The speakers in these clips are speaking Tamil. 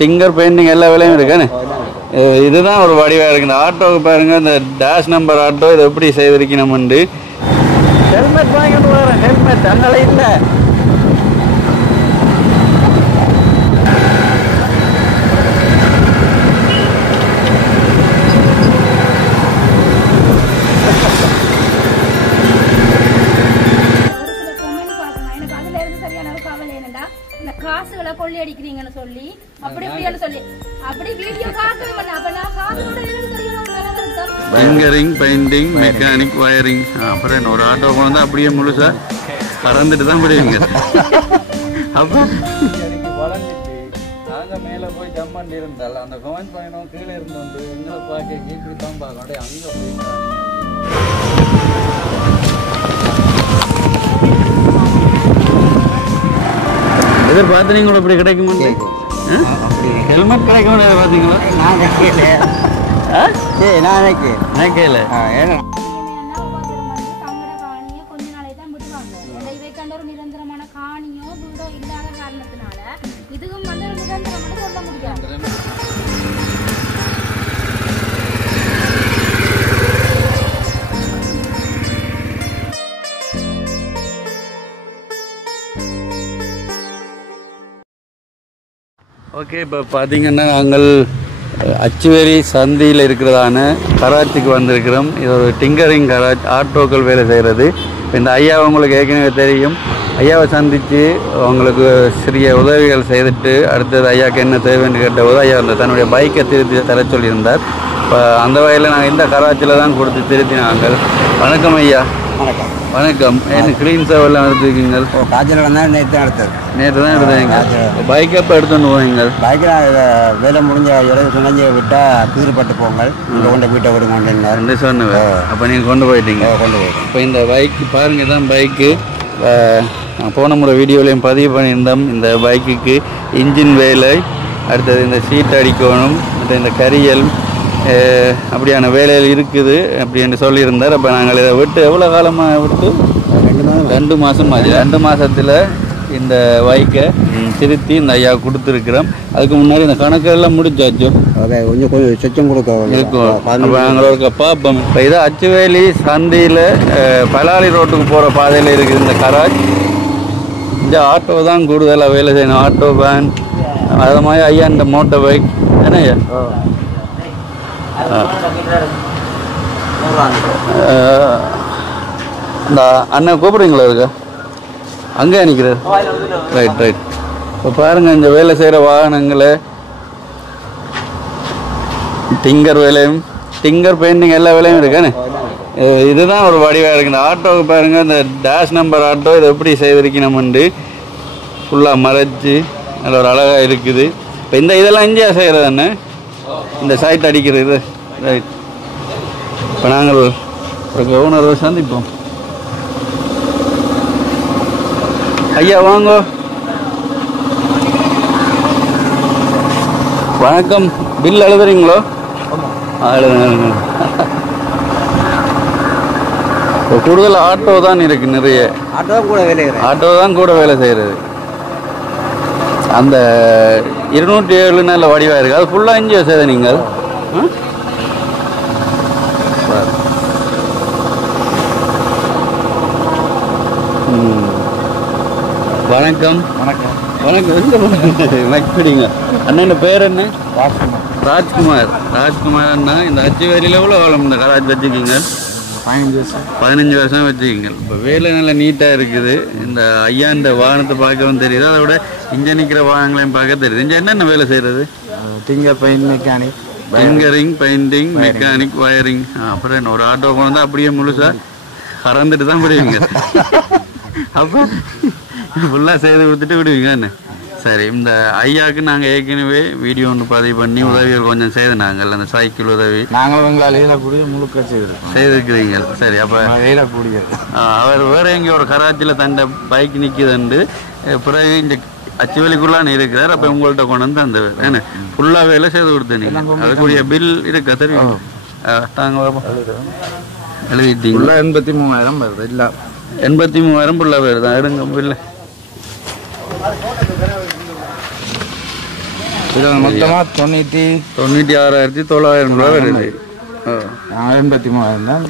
டிங்கர் பெயிண்டிங் எல்லா வேலையும் இருக்கானே. இதுதான் ஒரு வடிவாக இருக்குது. இந்த ஆட்டோவுக்கு பாருங்கள், இந்த டேஷ் நம்பர் ஆட்டோ இதை எப்படி செய்திருக்கணும்ண்டு. ஹெல்மெட் வாங்கிட்டு வரேன். ஹெல்மெட் அங்கே இல்லை. காசுகளை கொள்ளை அடிக்கிறீங்கன்னு சொல்லி அப்படி இப்படின்னு சொல்லி அப்படி வீடியோ காட்டவே பண்ண. அப்ப நான் காசோட ஃபிங்கரிங் பெயிண்டிங் மெக்கானிக் வயரிங் அப்புறம் ஒரு ஆட்டோ கொண்டு அப்படியே முழுசா பறந்துட்டு தான் போடுவீங்க. அப்போ நாங்கள் மேலே போய் ஜம்ப் பண்ணி இருந்தால் அந்த கமெண்ட் பண்ணினோம் கீழே இருந்து வந்து எங்களை பார்க்க இப்படி தான் பார்க்கணும். அங்கே போய் எதிர்பார்த்து கூட இப்படி கிடைக்குமா? ஹெல்மெட் கிடைக்க முடியாது பார்த்தீங்களா? நான் நினைக்கல. கொஞ்ச நாளே தான் விடுவாங்க. இவைக்காண்ட ஒரு நிரந்தரமான காணியோ வீடோ இல்லாத காரணத்தினால இதுவும் வந்து ஒரு நிரந்தரம் சொல்ல முடியாது. ஓகே, இப்போ பார்த்தீங்கன்னா நாங்கள் அச்சுவேலி சந்தியில் இருக்கிறதான கராச்சிக்கு வந்திருக்கிறோம். இது ஒரு டிங்கரிங் கராச், ஆட்டோக்கள் வேலை செய்கிறது. இந்த ஐயா உங்களுக்கு ஏற்கனவே தெரியும். ஐயாவை சந்தித்து அவங்களுக்கு சிறிய உதவிகள் செய்துட்டு அடுத்தது ஐயாவுக்கு என்ன தேவைன்னு கேட்டபோது ஐயா வந்து தன்னுடைய பைக்கை திருத்தி தர சொல்லியிருந்தார். இப்போ அந்த வகையில் நாங்கள் இந்த கராச்சியில் தான் கொடுத்து திருத்தினாங்க. வணக்கம் ஐயா. வணக்கம். வணக்கம். என்ன க்ளீன் சேவெல்லாம் எடுத்துருக்கீங்க? காய்ச்சல் வந்தால் நேற்று தான் எடுத்தது. நேற்று தான் எடுத்தீங்க. பைக்கை எப்போ எடுத்துன்னு போவீங்க? பைக்கில் வேலை முடிஞ்ச இடம் சுனஞ்சி விட்டால் தீர்ப்பட்டு போங்கள், இங்கே கொண்டு வீட்டை விடுங்க ரெண்டு சொன்னேன். அப்போ நீங்கள் கொண்டு போயிட்டீங்க? கொண்டு போயிட்டேன். இப்போ இந்த பைக்கு பாருங்கள், தான் பைக்கு. போன முறை வீடியோலையும் பதிவு பண்ணியிருந்தோம். இந்த பைக்குக்கு இன்ஜின் வேலை, அடுத்தது இந்த சீட் அடிக்கணும், மற்ற இந்த கரியல் அப்படியான வேலையில் இருக்குது அப்படின்னு சொல்லியிருந்தார். அப்போ நாங்கள் இதை விட்டு எவ்வளோ காலமாக விட்டு 2 மாதம் ஆச்சு. 2 மாதத்தில் இந்த பைக்கை திருத்தி இந்த ஐயா கொடுத்துருக்குறோம். அதுக்கு முன்னாடி இந்த கணக்கெல்லாம் முடிச்சாச்சு. கொஞ்சம் சொச்சம் கொடுக்க இருக்கும். அப்போ நாங்கள் பார்ப்போம். இப்போ இதை அச்சுவேலி சந்தியில் பலாலி ரோட்டுக்கு போகிற பாதையில் இருக்குது இந்த கராச். இந்த ஆட்டோ தான் கூடுதலாக வேலை செய்யணும். ஆட்டோ வேன் அது மாதிரி ஐயா இந்த மோட்டர் பைக் என்ன ஐயா இந்த அண்ணன் கூப்பிடுறீங்களா? இருக்கா அங்கே நிற்கிறார். Right right. இப்போ பாருங்கள், இந்த வேலை செய்கிற வாகனங்களை டிங்கர் வேலையும் டிங்கர் பெயிண்டிங் எல்லா வேலையும் இருக்கானே. இதுதான் ஒரு வடிவாக இருக்குது. இந்த ஆட்டோவுக்கு பாருங்கள், இந்த டேஷ் நம்பர் ஆட்டோ இதை எப்படி செய்திருக்கணும்ண்டு ஃபுல்லாக மறைச்சி நல்ல ஒரு அழகாக இருக்குது. இப்போ இந்த இதெல்லாம் இந்தியா செய்கிறது தானே, இந்த சைட் அடிக்கிறது. ரைட். இப்போ நாங்கள் ஒரு கவர்னரை சந்திப்போம். ஐயா வாங்க. வணக்கம். பில் எழுதுறீங்களோ? எழுதுங்க. இப்போ கூடுதல் ஆட்டோ தான் இருக்குது நிறைய. ஆட்டோ தான் கூட வேலை செய்கிறது. அந்த 207 நல்ல வடிவாக இருக்குது. அது ஃபுல்லாக இஞ்சி செய்த நீங்கள். வணக்கம். வணக்கம். வணக்கம். மக்கிடிங்க அண்ணன் பேர் என்ன? ராஜ்குமார். ராஜ்குமார் அண்ணா, இந்த அச்சுவேலியில் எவ்வளோ காலம் இந்த கராச்சி வச்சுக்கிங்க? 15 வருஷம் வச்சுக்கிங்க. இப்போ வேலை நல்லா நீட்டாக இருக்குது. இந்த ஐயா இந்த வாகனத்தை பார்க்கவும் தெரியுது, அதை விட இங்கே நிற்கிற வாகனங்களையும் பார்க்க தெரியுது. இங்கே என்னென்ன வேலை செய்கிறது? Tinker paint mechanic, fingering painting mechanic wiring அப்புறம் என்ன ஒரு ஆட்டோ கொண்டு அப்படியே முழுசாக பறந்துட்டு தான் விடுவீங்க. அப்போ ஃபுல்லாக செய்து கொடுத்துட்டு விடுவீங்க என்ன? சரி. இந்த ஐயாவுக்கு நாங்கள் ஏற்கனவே வீடியோ ஒன்று பதிவு பண்ணி உதவிகள் கொஞ்சம் செய்து நாங்கள் அந்த சைக்கிள் உதவி நாங்கள் உங்களால் எழுதக்கூடிய முழுக்க செய்திருக்கிறீங்க. சரி. அப்போ எழுதக்கூடிய அவர் வேறு எங்கே ஒரு கராச்சியில் தண்டை பைக் நிற்கிதுண்டு பிறகு இந்த அச்சுவேலிக்குள்ளான்னு இருக்கிறார். அப்போ உங்கள்கிட்ட கொண்டு வந்து அந்த என்ன ஃபுல்லாக வேலை செய்து கொடுத்தீங்க. அதுக்குரிய பில் இருக்கா தெரியும்? தாங்க எழுதிட்டீங்களா? 83,000 வருது. இல்லை 83,000 ஃபுல்லாக வருது. எடுங்க பில்லு. இது மொத்தமாக 96,900 ரூபா வருது. 83,000 தான்.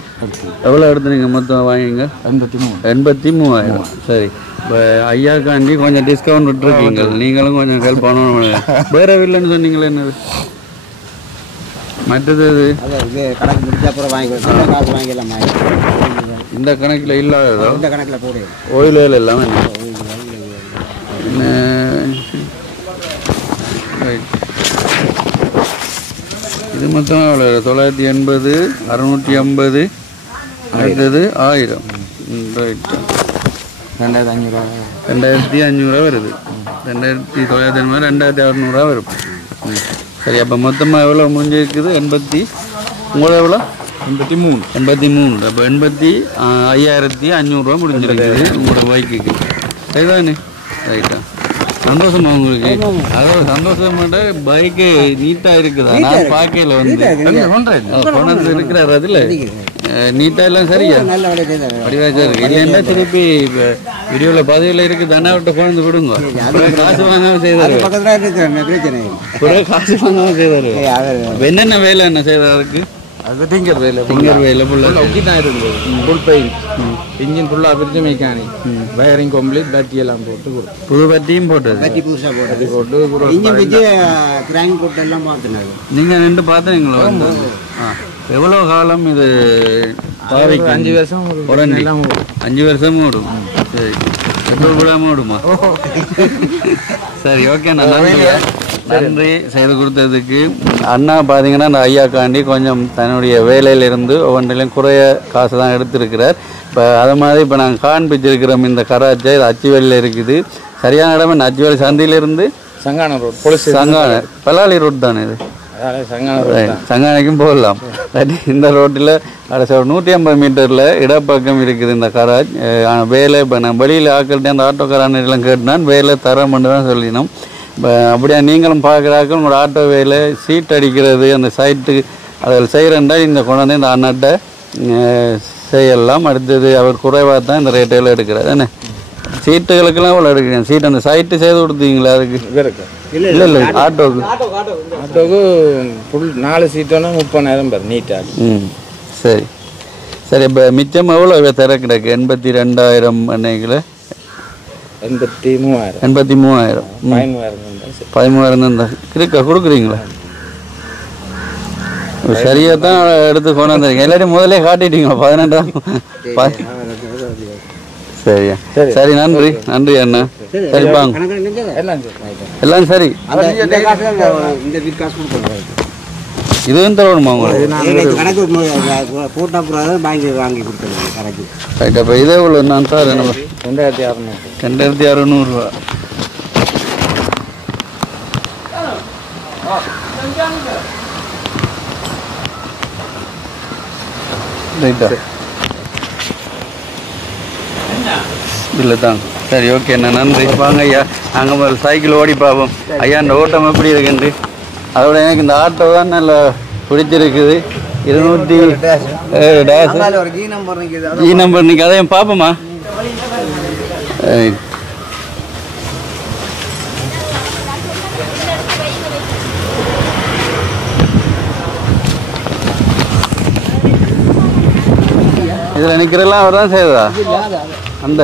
எவ்வளோ எடுத்துனீங்க மொத்தம் வாங்கிங்க? 83,000. சரி, இப்போ ஐயாக்காண்டி கொஞ்சம் டிஸ்கவுண்ட் விட்டுருக்கீங்க, நீங்களும் கொஞ்சம் ஹெல்ப் பண்ணணும். வேற இல்லைன்னு சொன்னீங்களே என்னது மற்றது? கணக்கு முடிச்ச அப்புறம் காசு வாங்கிடலாம். இந்த கணக்கில் இல்லாததோ? இந்த கணக்கில் போடு. ஓயில் வேலை எல்லாமே இது மொத்தம் எவ்வளோ? 980, 650, அடுத்தது 1000. ரைட், 2,500 வருது. 2,980, 2,600 வரும். சரி, அப்போ மொத்தமாக எவ்வளோ முடிஞ்சிருக்குது? 80. உங்களோட எவ்வளோ? 83. அப்போ 85,500 ரூபா முடிஞ்சிருக்குது உங்களோட பைக்குக்கு. சரிதானே? ரைட்டா, சந்தோஷமா உங்களுக்கு? அதாவது சந்தோஷமாட்ட பைக்கு நீட்டாக இருக்குதா? நான் பார்க்கல கொண்டு இருக்கிறார் அதில் நீட்டாக எல்லாம் சரியா வடிவாச்சா இருக்கு. இல்லைன்னா திருப்பி இப்போ வீடியோவில் பதிவில் இருக்குது தானே விட்ட கொண்டு கொடுங்க. காசு வாங்காமல் செய்தாரு, காசு வாங்காமல் செய்தாரு. என்னென்ன வேலை என்ன செய்தாருக்கு? அது டிங்கர் வேலை ஃபுல்லாக ஒக்கி தான் இருக்குது. ஃபுல் பெயிண்ட், இன்ஜின் ஃபுல்லாக பிரித்து மெக்கானிக், வயரிங் கம்ப்ளீட், பேட்டரி எல்லாம் போட்டு கொடுக்கும். புது பேட்டரியும் போட்டது? பேட்டரி புதுசாக போட்டு இன்ஜின் வச்சு கிராங்க் போட்டு எல்லாம் பார்த்துனாங்க. நீங்கள் நின்று பார்த்தீங்களா? எவ்வளோ காலம் இது பாவிக்கு? 5 வருஷம். 5 வருஷமும் ஓடும். சரி, பெட்ரோல் விடாமல் ஓடுமா? சரி, ஓகே, நான் நன்றி செய்து கொடுத்ததுக்கு. அண்ணா பார்த்தீங்கன்னா அந்த ஐயாக்காண்டி கொஞ்சம் தன்னுடைய வேலையிலிருந்து ஒவ்வொன்றிலையும் குறைய காசு தான் எடுத்திருக்கிறார். இப்போ அது மாதிரி இப்போ நாங்கள் காண்பிச்சிருக்கிறோம் இந்த கராச்சை. இது அச்சுவேலியில் இருக்குது. சரியான இடம் இந்த அச்சுவேலி சந்தியிலிருந்து சங்கான ரோட், போலீஸ் சங்கான பலாலி ரோட் தானே இது? சங்கானைக்கும் போகலாம். இந்த ரோட்டில் கடைசி ஒரு 150 மீட்டரில் இடப்பக்கம் இருக்குது இந்த கராஜ். வேலை இப்போ நான் வெளியில் ஆக்கள்கிட்ட அந்த ஆட்டோக்காரலாம் கேட்டுனான், வேலை தரம்னு தான் சொல்லினோம். இப்போ அப்படியே நீங்களும் பார்க்குறாக்கள் உங்களோட ஆட்டோ வேலை சீட் அடிக்கிறது அந்த சைட்டு அதில் செய்கிறேன்டா இந்த கொண்டாந்து இந்த அண்ணாட்ட செய்யலாம். அடுத்தது அவர் குறைவாக தான் இந்த ரேட்டெல்லாம் எடுக்கிறார் தானே. சீட்டுகளுக்கெல்லாம் இவ்வளோ எடுக்கிறேன். சீட் அந்த சைட்டு செய்து கொடுத்தீங்களா? அதுக்கு இல்லை ஆட்டோவுக்கு ஃபுல் 4 சீட்டோன்னா 30,000 பேர் நீட்டாக. சரி சரி. இப்போ மிச்சம் எவ்வளோ திறக்கிடக்கு? 82,000 அன்னைக்கில் 83,000. 83,000. 13,000 தான் இருக்கா? கொடுக்குறீங்களா? சரியாக தான் எடுத்து கொண்டாந்துருக்கீங்க. எல்லாரையும் முதலே காட்டிட்டீங்களா? 18,000. சரியா? சரி, நன்றி நன்றி அண்ணா. சரி, பாங்க எல்லாம் சரி. இதுவும் தரணுமா உங்களுக்கு? கணக்கு போட்டா வாங்கி வாங்கி கொடுத்துருங்க கணக்கு. ரைட், அப்போ இதே இவ்வளோ நான் சார் என்ன? 2,600. 2,600 ரூபா. ரைட்டா, இல்லை தாங்க. சரி, ஓகே அண்ணா, நன்றி. வாங்க ஐயா, நாங்கள் முதல்ல சைக்கிள் ஓடி பார்ப்போம். ஐயா, இந்த ஓட்டம் எப்படி இருக்குண்டு? அதோட எனக்கு இந்த ஆட்டோ தான் நல்லா பிடிச்சிருக்குது. 207 டேஷ் ஜி நம்பர் நிற்க. அதையும் பார்ப்போமா? இதில் நிற்கிறெல்லாம் அவர் தான் செய்தா? அந்த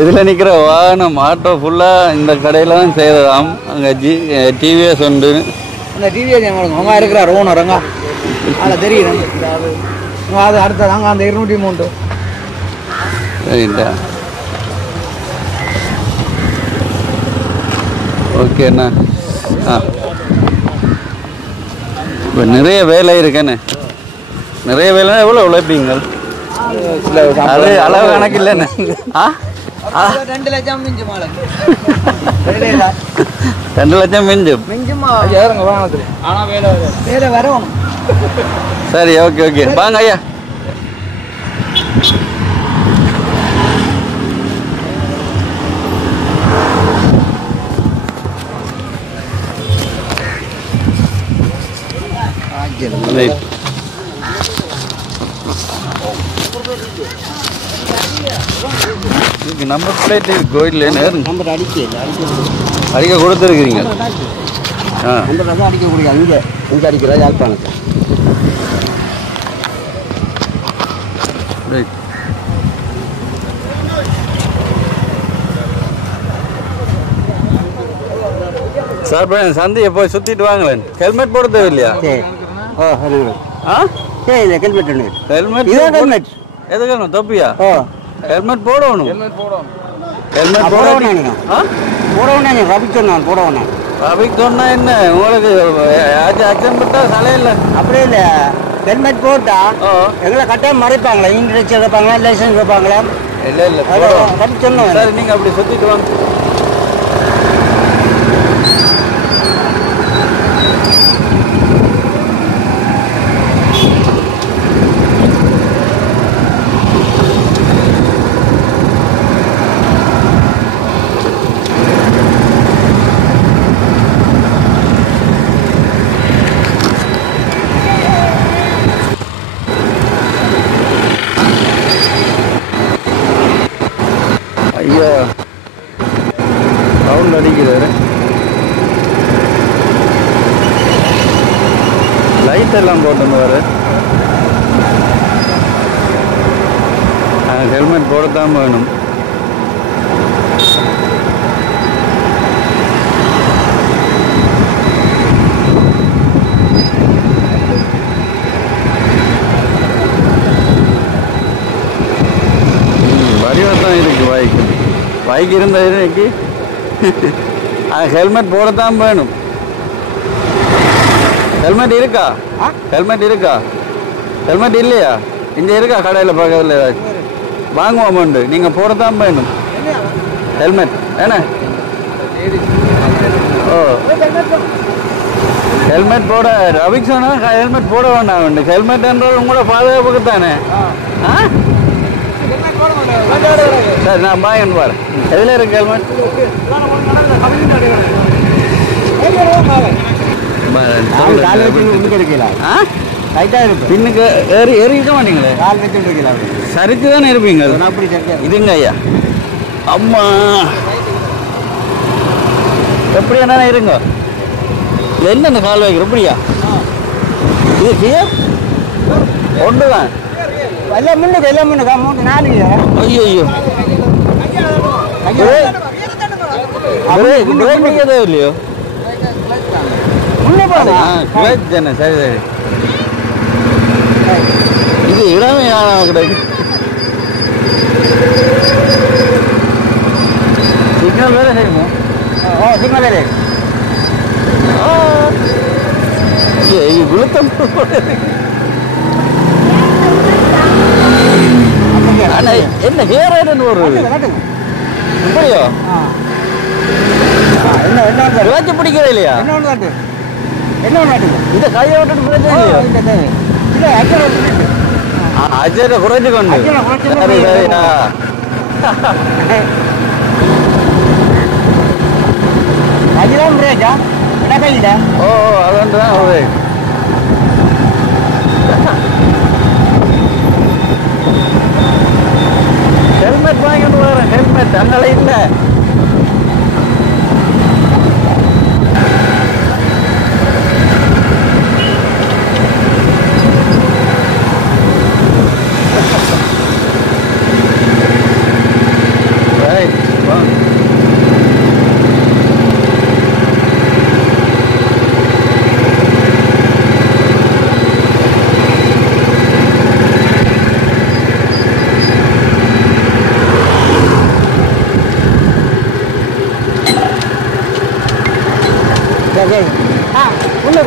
இதில் நிற்கிற வாகனம் ஆட்டோ ஃபுல்லாக இந்த கடையில் தான் செய்ததாம். அங்கே டிவிஎஸ் உண்டு. அந்த டிவிஎஸ் அவங்க இருக்கிறார் ஓனருங்க, அதில் தெரியும். அது அடுத்ததாங்க அந்த 203. சரிண்டா, ஓகேண்ணா. இப்போ நிறைய வேலை இருக்கேண்ணே. நிறைய வேலைன்னா எவ்வளோ உழைப்பீங்க? அது அளவு கணக்கு இல்லைண்ணே. 2 லட்சம் மிஞ்சும். 2 லட்சம் மிஞ்சும். வேலை வரணும். சரி, ஓகே ஓகே, வாங்க ஐயா. அடிக்கல ரைட். இதுக்கு நம்பர் பிளேட் கோயிலில் நம்பர் அடிக்கல அடிக்க கொடுத்துருக்கிறீங்க. ஆ நம்பர் தான் அடிக்கக்கூடிய இங்கே அடிக்கிறா யாழ்ப்பாணத்தை. ரைட். சார் சந்தையை போய் சுற்றிட்டு வாங்களேன். ஹெல்மெட் போட தேவையில்லையா? சரி ஓ ஆ சரி இல்லை ஹெல்மெட் ஒன்று ஹெல்மெட் இதான் ஹெல்மெட் எதுக்கு ஹெல்மெட் தொப்பியா? ஓ ஹெல்மெட் போடணும். ஹெல்மெட் போடும். ஹெல்மெட் போடணும் போட நீங்கள் ஆ போடணும் நீங்கள் ரபி சொன்னான் போடணும். அவைக்கு சொன்னா என்ன உங்களுக்கு அச்சம் விட்டா தலையில்லை. அப்படியே இல்லை ஹெல்மெட் போட்டா ஓ எங்களை கட்டாயம் மறைப்பாங்களா இன்ட்ரெஸ்ட் வைப்பாங்களா லைசன்ஸ் வைப்பாங்களா இல்லை இல்லை ரபி சொன்னோம். சரி நீங்கள் அப்படி சுற்றிட்டு வாங்க. ஐயா ரவுண்ட் அடிக்கிறாரு. லைட் எல்லாம் போட்டு வர ஹெல்மெட் போடத்தான் வேணும். வடிவத்தான் இருக்கு பைக் இருந்தா இன்னைக்கு ஹெல்மெட் போடத்தான் வேணும். ஹெல்மெட் இருக்கா? ஹெல்மெட் இருக்கா? ஹெல்மெட் இல்லையா? இங்கே இருக்கா கடையில் பக்கத்தில் ஏதாச்சும் வாங்குவோம் உண்டு. நீங்கள் போடத்தான் வேணும் ஹெல்மெட். ஏன்னா ஓ ஹெல்மெட் போட ரவிக்கு சொன்னால் ஹெல்மெட் போட வேண்டாம் உண்டு. ஹெல்மெட்ன்றது உங்களோட பாதுகாப்புக்கு தானே. ஆ சரி நான் பாயன் பாரு. எதில் இருக்கு ஹெல்மெட்? பின்னுக்கு ஏறிக்க மாட்டீங்களே, சரிக்கு தானே இருப்பீங்க. இதுங்க ஐயா அம்மா எப்படி என்ன இருங்க. என்ன இந்த கால் வைக்கிற எப்படியா? இது கிளியர் ஒன்று தான். எல்லாம் முன்னுக்கு எல்லாம் முன்னுக்கா மூணு நாலு. ஐயோ ஐயோ பிரேக் பிடிக்கதே இல்லையோ? முன்னே போகுது. தானே. சரி சரி. இது இடமே கிடையாது. சிக்னல் வேற செய்யுமோ? ஓ சிக்னல் வேறு. இது குளுத்தம். என்ன ஹேரேன்னு ஒரு இப்படியோ என்ன என்ன விளைச்சி பிடிக்கவே இல்லையா? என்ன ஒன்று என்ன ஒன்று இந்த கையை விட்டு பிரச்சனை இல்லையோ? இல்லை அஜரை குறைச்சு கொண்டு. சரி சரியா. அதுதான் பிரேக்கா என்ன கையில்? ஓ அது வந்து தான் ஒரு ஹெல்மெட் வாங்கிட்டு வரேன். ஹெல்மெட் அங்கே இல்லை.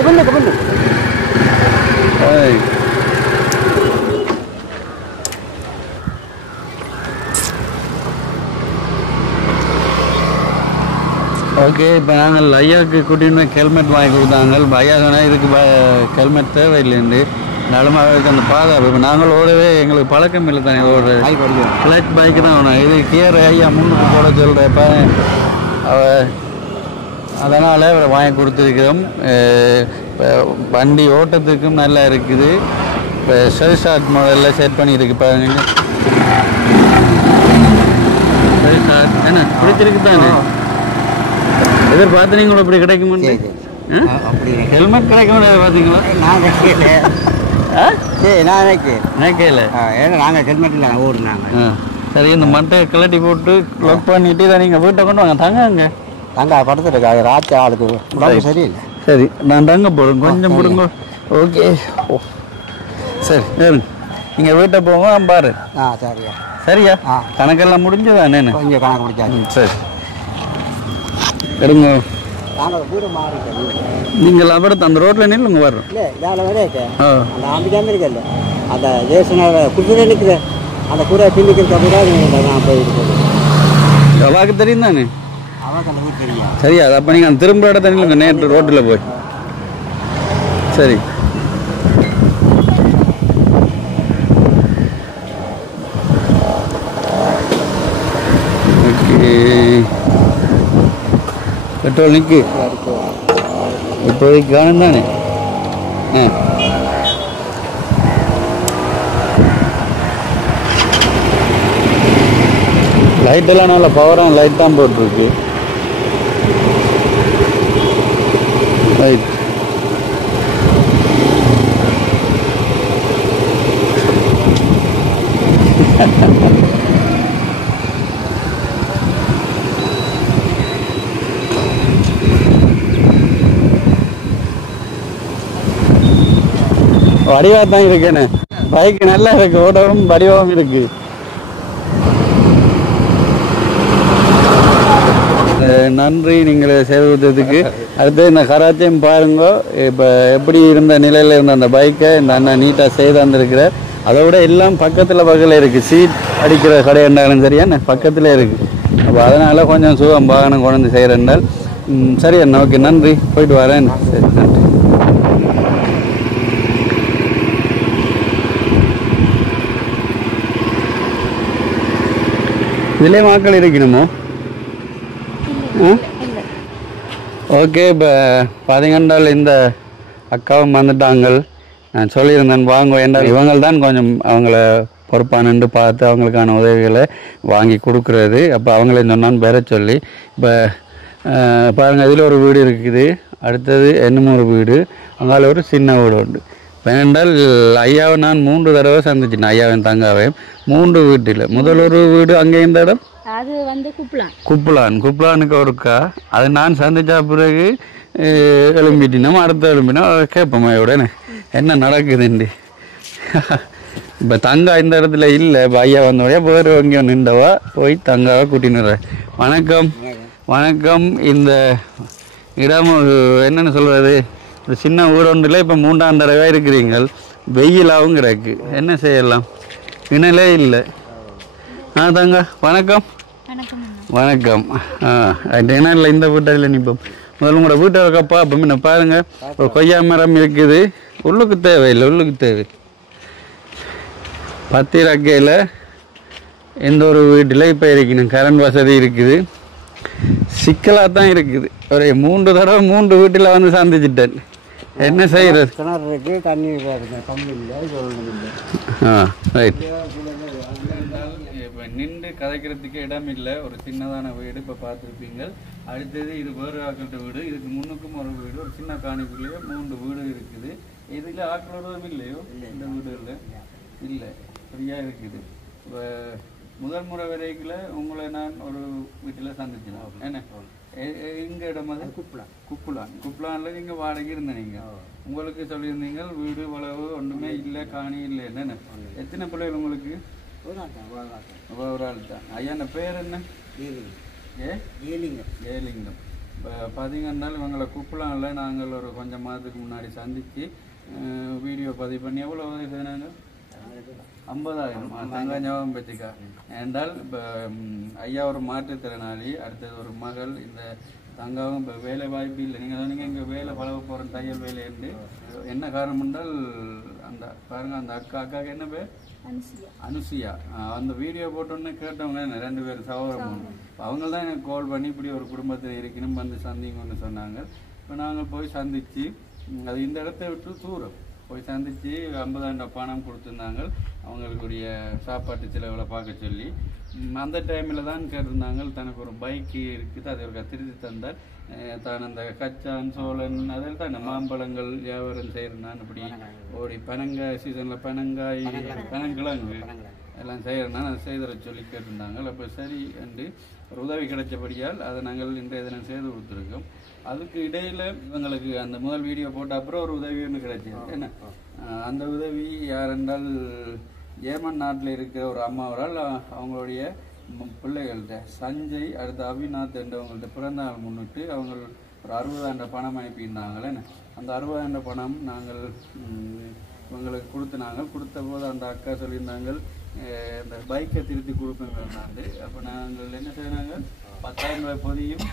முன்னுக்கு ஓகே. இப்போ நாங்கள் ஐயாவுக்கு கூட்டின்னு ஹெல்மெட் வாங்கி கொடுத்தாங்க. ஐயா சொன்னால் இதுக்கு ஹெல்மெட் தேவையில்லைண்டு நலமாகவே அந்த பாதுகாப்பு. இப்போ நாங்கள் ஓடவே எங்களுக்கு பழக்கம் இல்லை தானே. ஒரு ஃப்ளைட் பைக்கு தான் வேணும். இது கியர் ஐயா முன்னுக்கு போட சொல்கிறப்ப அதனால் இவரை வாங்கி கொடுத்துருக்கிறோம். வண்டி ஓட்டத்துக்கும் நல்லா இருக்குது. இப்போ ஷார்ட் மாடலில் செட் பண்ணியிருக்கு பாருங்க. என்ன பிடிச்சிருக்கு தானே? எதிர்பார்த்தீங்களோ இப்படி கிடைக்குமான்னு? ஹெல்மெட் கிடைக்கும் பார்த்தீங்களா? நான் நினைக்கல. நாங்கள் ஹெல்மெட் இல்லை ஓடுனாங்க. சரி, இந்த மட்டை கிளட்டி போட்டு லாக் பண்ணிட்டு தான் நீங்கள் வீட்டை கொண்டு வாங்க. தங்க அங்கே தங்க படுத்துருக்காங்க. ராத்திரி ஆளுக்கு உடம்பு சரியில்லை. சரி, நான் தங்க போடுங்க, கொஞ்சம் போடுங்க. ஓகே, சரி நீங்கள் வீட்டை போங்க, பாரு. சரியா சரியா? கணக்கெல்லாம் முடிஞ்சதானே? கொஞ்சம் கணக்கு முடிச்சாச்சு. சரி எடுங்க. நாங்கள் வீடு மாறிட்டோம். நீங்கள் அப்புறம் அந்த ரோட்டில் நில்லுங்க வர்றோம். இல்லை இதால் வரையாச்சு அந்த ஆம்பிக்காமல் இருக்கல அந்த ஜேசனோட குடிச்சு நிற்குது. அந்த கூட பின்னிக்கிறத கூட நான் போய் அவாக்கு தெரியும் தானே? அவனுக்கு அந்த வீடு தெரியும். சரியா? அப்போ நீங்கள் அந்த திரும்ப இடத்த நில்லுங்க, நேற்று ரோட்டில் போய். சரி, ஓகே. பெட்ரோல் நிற்கு இப்போதைக்கு காணும் தானே? லைட்டெல்லாம் நல்ல பவரான லைட் தான் போட்டிருக்கு. ரைட், வடிவாக தான் இருக்குன்னு. பைக் நல்லா இருக்கு, ஓடவும் வடிவாகவும் இருக்கு. நன்றி நீங்கள் சேவைக்கு. அடுத்து இந்த கராச்சியும் பாருங்க. இப்போ எப்படி இருந்த நிலையில் இருந்த அந்த பைக்கை இந்த அண்ணா நீட்டாக செய்து வந்திருக்கிறார். அதை விட எல்லாம் பக்கத்தில் இருக்குது. சீட் அடிக்கிற கடை என்றாலும் சரியாண்ணே பக்கத்தில் இருக்குது. அப்போ அதனால் கொஞ்சம் சுகம் வாகனம் கொண்டு வந்து செய்கிறேன்னால். சரி அண்ணா, ஓகே, நன்றி, போயிட்டு வரேன். சரி, நன்றி. இதிலே மக்கள் இருக்கணுமோ? ஓகே, இப்போ பார்த்தீங்கன்னா இந்த அக்காவும் வந்துட்டாங்க. நான் சொல்லியிருந்தேன் வாங்க என்றால் இவங்கள் தான் கொஞ்சம் அவங்கள பொறுப்பானு பார்த்து அவங்களுக்கான உதவிகளை வாங்கி கொடுக்குறது. அப்போ அவங்களே சொன்னான்னு பெற சொல்லி இப்போ பாருங்கள், இதில் ஒரு வீடு இருக்குது. அடுத்தது என்னமோ ஒரு வீடு, அங்கால ஒரு சின்ன வீடு உண்டு. ஏனென்றால் ஐயாவை நான் 3 தடவை சந்திச்சிட்டேன். ஐயாவின் தங்காவையும் 3 வீட்டில். முதல் ஒரு வீடு அங்கே இந்த இடம் அது வந்து குப்லானுக்கு ஒருக்கா அது நான் சந்திச்சா பிறகு எழும்பிட்டினோம். அடுத்த எழும்பினோம் கேட்போம் உடனே என்ன நடக்குதுண்டு. இப்போ தங்கா இந்த இடத்துல இல்லை. இப்போ ஐயா வந்தோடய வேறு எங்கேயோ நின்றவா போய் தங்காவை கூட்டின்னு. வணக்கம். வணக்கம். இந்த இடம் என்னென்னு சொல்கிறது, ஒரு சின்ன ஊர் ஒன்றில் இப்போ 3ஆம் தடவை இருக்கிறீங்க. வெயிலாகவும் கிடக்கு, என்ன செய்யலாம், இணலே இல்லை. தாங்க வணக்கம். வணக்கம். இணையில் இந்த வீட்டில் நிற்போம். முதல்ல உங்களோட வீட்டை வைக்கப்பா. அப்போ முன்ன பாருங்கள், ஒரு கொய்யா மரம் இருக்குது. உள்ளுக்கு தேவையில்லை, உள்ளுக்கு தேவை. பத்திரக்கையில் எந்த ஒரு வீட்டில் இப்போ இருக்கணும். கரண்ட் வசதி இருக்குது. சிக்கலாக தான் இருக்குது. ஒரு 3 தடவை 3 வீட்டில் வந்து சந்திச்சிட்டேன். என்ன செய்யறது? கிணறு இருக்கு, தண்ணி கம்மி இல்லை. ரைட். இப்போ நின்று கதைக்கிறதுக்கு இடம் இல்லை. ஒரு சின்னதான வீடு இப்போ பார்த்துருப்பீங்க. அடுத்தது இது வேறு ஆக்கள்கிட்ட வீடு. இதுக்கு முன்னுக்கும் ஒரு வீடு, ஒரு சின்ன காணிக்குள்ளேயே 3 வீடு இருக்குது. இதில் ஆக்களோடவும் இல்லையோ? இந்த வீடு இல்லை, ஃப்ரீயாக இருக்குது. இப்போ முதல் முறை வரைக்குள்ள உங்களை நான் ஒரு வீட்டில் சந்திச்சினேன். என்ன எங்கள் இடம் அது? குப்லானில் நீங்கள் வாடகை இருந்தீங்க. உங்களுக்கு சொல்லியிருந்தீங்க வீடு வளவு ஒன்றுமே இல்லை, காணி இல்லை. என்னென்ன எத்தனை பிள்ளைகள் உங்களுக்கு? ஒரு ஆள் தான். ஐயா பேர் என்ன? ஏலிங்கம். இப்போ பார்த்தீங்கன்னா இவங்களை குப்லானில் நாங்கள் ஒரு கொஞ்சம் மாதத்துக்கு முன்னாடி சந்தித்து வீடியோ பதிவு பண்ணி எவ்வளோ உதவி செய்யறாங்க? 50,000 தங்க ஞாபகம் வச்சுக்கா. ஏன்றால் இப்போ ஐயா ஒரு மாற்றுத்திறனாளி, அடுத்தது ஒரு மகள். இந்த தங்காவும் இப்போ வேலை வாய்ப்பு இல்லை. நீங்கள் சொன்னீங்க இங்கே வேலை பழக போகிற தையல் வேலையிருந்து. என்ன காரணம் என்றால் அந்த பாருங்கள், அந்த அக்காவுக்கு என்ன பேர்? அனுசியா அந்த வீடியோ போட்டோன்னே கேட்டவங்க 2 பேர் சகோதரம். அவங்க தான் எனக்கு கால் பண்ணி இப்படி ஒரு குடும்பத்தில் இருக்கணும் வந்து சந்திங்கன்னு சொன்னாங்க. இப்போ நாங்கள் போய் சந்தித்து அது இந்த இடத்த விட்டு தூரம் போய் சந்தித்து 50,000 பணம் கொடுத்துருந்தாங்க. அவங்களுக்குரிய சாப்பாட்டு செலவில் பார்க்க சொல்லி அந்த டைமில் தான் கேட்டிருந்தாங்க. தனக்கு ஒரு பைக்கு இருக்குது, அதை ஒரு திருத்தி தந்தார். தான் அந்த கச்சான் சோழன் அதில் தான் மாம்பழங்கள் வியாபாரம் செய்கிறேன். இப்படி ஓடி பனங்காய் சீசனில் பனங்கிழங்கு எல்லாம் செய்கிறேன்னா அதை செய்தர சொல்லி கேட்டிருந்தாங்க. அப்போ சரி என்று ஒரு உதவி கிடைச்சபடியால் அதை நாங்கள் இன்றைய தினம் செய்து கொடுத்துருக்கோம். அதுக்கு இடையில் இவங்களுக்கு அந்த முதல் வீடியோ போட்ட அப்புறம் ஒரு உதவி ஒன்று கிடைச்சது. என்ன அந்த உதவி யார் என்றால் ஏமன் நாட்டில் இருக்கிற ஒரு அம்மாவரால் அவங்களுடைய பிள்ளைகள்கிட்ட சஞ்சய் அடுத்த அவிநாத் என்றவங்கள்ட்ட பிறந்த நாள் முன்னிட்டு அவங்க ஒரு 60,000 பணம் அனுப்பியிருந்தாங்களே. அந்த 60,000 பணம் நாங்கள் இவங்களுக்கு கொடுத்த போது அந்த அக்கா சொல்லியிருந்தாங்க இந்த பைக்கை திருத்தி கொடுப்பேங்கிறாங்க. அப்போ நாங்கள் என்ன செய்யறாங்க 10,000 ரூபாய் பொதியும்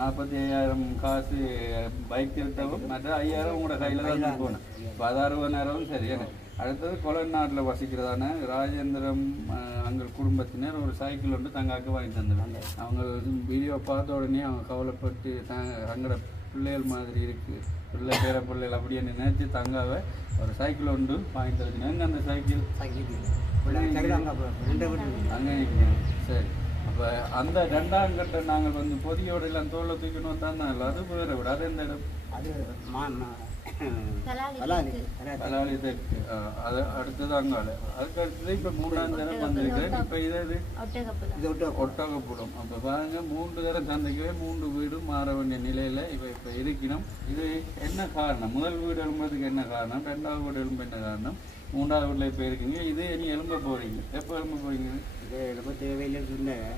45,000 காசு பைக் திருத்தவும் மற்ற 5,000 உங்களோட கையில் தான் போனேன். இப்போ 60,000 சரியான. அடுத்தது கொலநாட்டில் வசிக்கிறதான ராஜேந்திரம் அங்கே குடும்பத்தினர் ஒரு சைக்கிள் ஒன்று தங்காக்கு வாங்கி தந்தாங்க. அவங்க வீடியோ பார்த்த உடனே அவங்க கவலைப்பட்டு தங்களோட பிள்ளைகள் மாதிரி இருக்குது பேர பிள்ளைகள் அப்படியே நினைச்சு தங்காவை ஒரு சைக்கிள் ஒன்று வாங்கி தந்துங்க. அந்த சைக்கிள் அங்கே நிற்கிறேன். சரி, அப்போ அந்த 2ஆம் கட்ட நாங்கள் வந்து பொதியோட எல்லாம் தோலை தூக்கணும் தான் இல்லை. அது வேற விட அது எந்த இடம் அது அடுத்தது அங்கால. அதுக்கு அடுத்தது இப்போ 3ஆம் தரம் வந்திருக்கிறேன். இப்போ இது ஒட்டகப்புலம். அப்போ பாருங்க 3 தரம் சந்தைக்கவே 3 வீடும் மாற வேண்டிய நிலையில இப்போ இருக்கணும். இது என்ன காரணம்? முதல் வீடு எழும்புறதுக்கு என்ன காரணம்? 2ஆவது வீடு எழும்ப என்ன காரணம்? 3ஆவது வீட்டில் இப்போ இருக்கீங்க. இது நீ எழும்ப போறீங்க. எப்போ எழும்ப போறீங்க? இது எழுப்ப தேவையில்லைன்னு சொன்னேன்.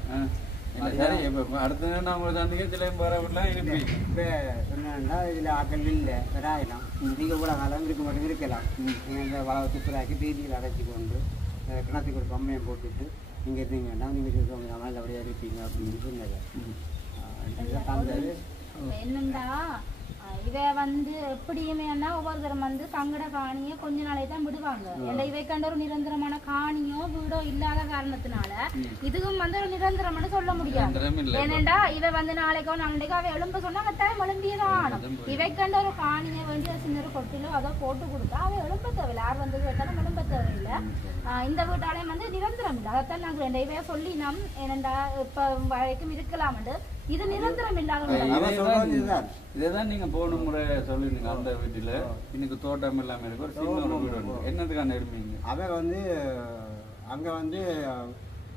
சரி, இப்போ அடுத்த நேரம் அவங்க சந்திக்க சில வரவிடலாம் இருப்பீங்க. இப்போ சொன்னா இதில் ஆக்கள் இல்லை வராயிலாம். நீங்கள் கூட காலம் இருக்க மட்டும் இருக்கலாம். நீங்கள் இந்த வளவை சுத்தராக்கி பீதியில் அடைச்சி கொண்டு கிணத்துக்கு ஒரு கம்மையை போட்டுட்டு நீங்கள் இருந்தீங்கன்னா நீங்கள் இருக்கவங்க நல்லபடியாக இருப்பீங்க அப்படின்னு சொன்னது. என்னண்டா இவ வந்து எப்படியுமே ஒவ்வொருத்தரும் வந்து தங்கட காணிய கொஞ்ச நாளே தான் விடுவாங்க. இவை கண்ட ஒரு நிரந்தரமான காணியோ வீடோ இல்லாத காரணத்தினால இதுவும் வந்து ஒரு நிரந்தரம்னு சொல்ல முடியாது. ஏனெண்டா இவ வந்து நாளைக்கோ நாளைக்கோ அவ எழும்ப சொன்னா கட்டாயம் எழும்பியதான். இவை கண்ட ஒரு காணிய வேண்டிய சின்ன ஒரு கொட்டிலோ அதோ போட்டு கொடுத்தா அவ எழும்ப தேவையில்லை. யார் வந்து கேட்டாலும் எழும்ப தேவையில்லை. இந்த வீட்டாலயம் வந்து நிரந்தரம் இல்லை. அதைத்தான் நாங்கள் இவைய சொல்லி நம் ஏனெண்டா இப்ப வரைக்கும் இருக்கலாம்னு இது நிரந்தரம் இல்லாத. இதேதான் நீங்க போன முறை சொல்லிருந்தீங்க. அந்த வீட்டுல இன்னைக்கு தோட்டம் இல்லாம இருக்கு ஒரு சின்ன ஒரு வீடு உண்டு. என்னதுக்கான இருப்பீங்க? அவன் வந்து அங்க வந்து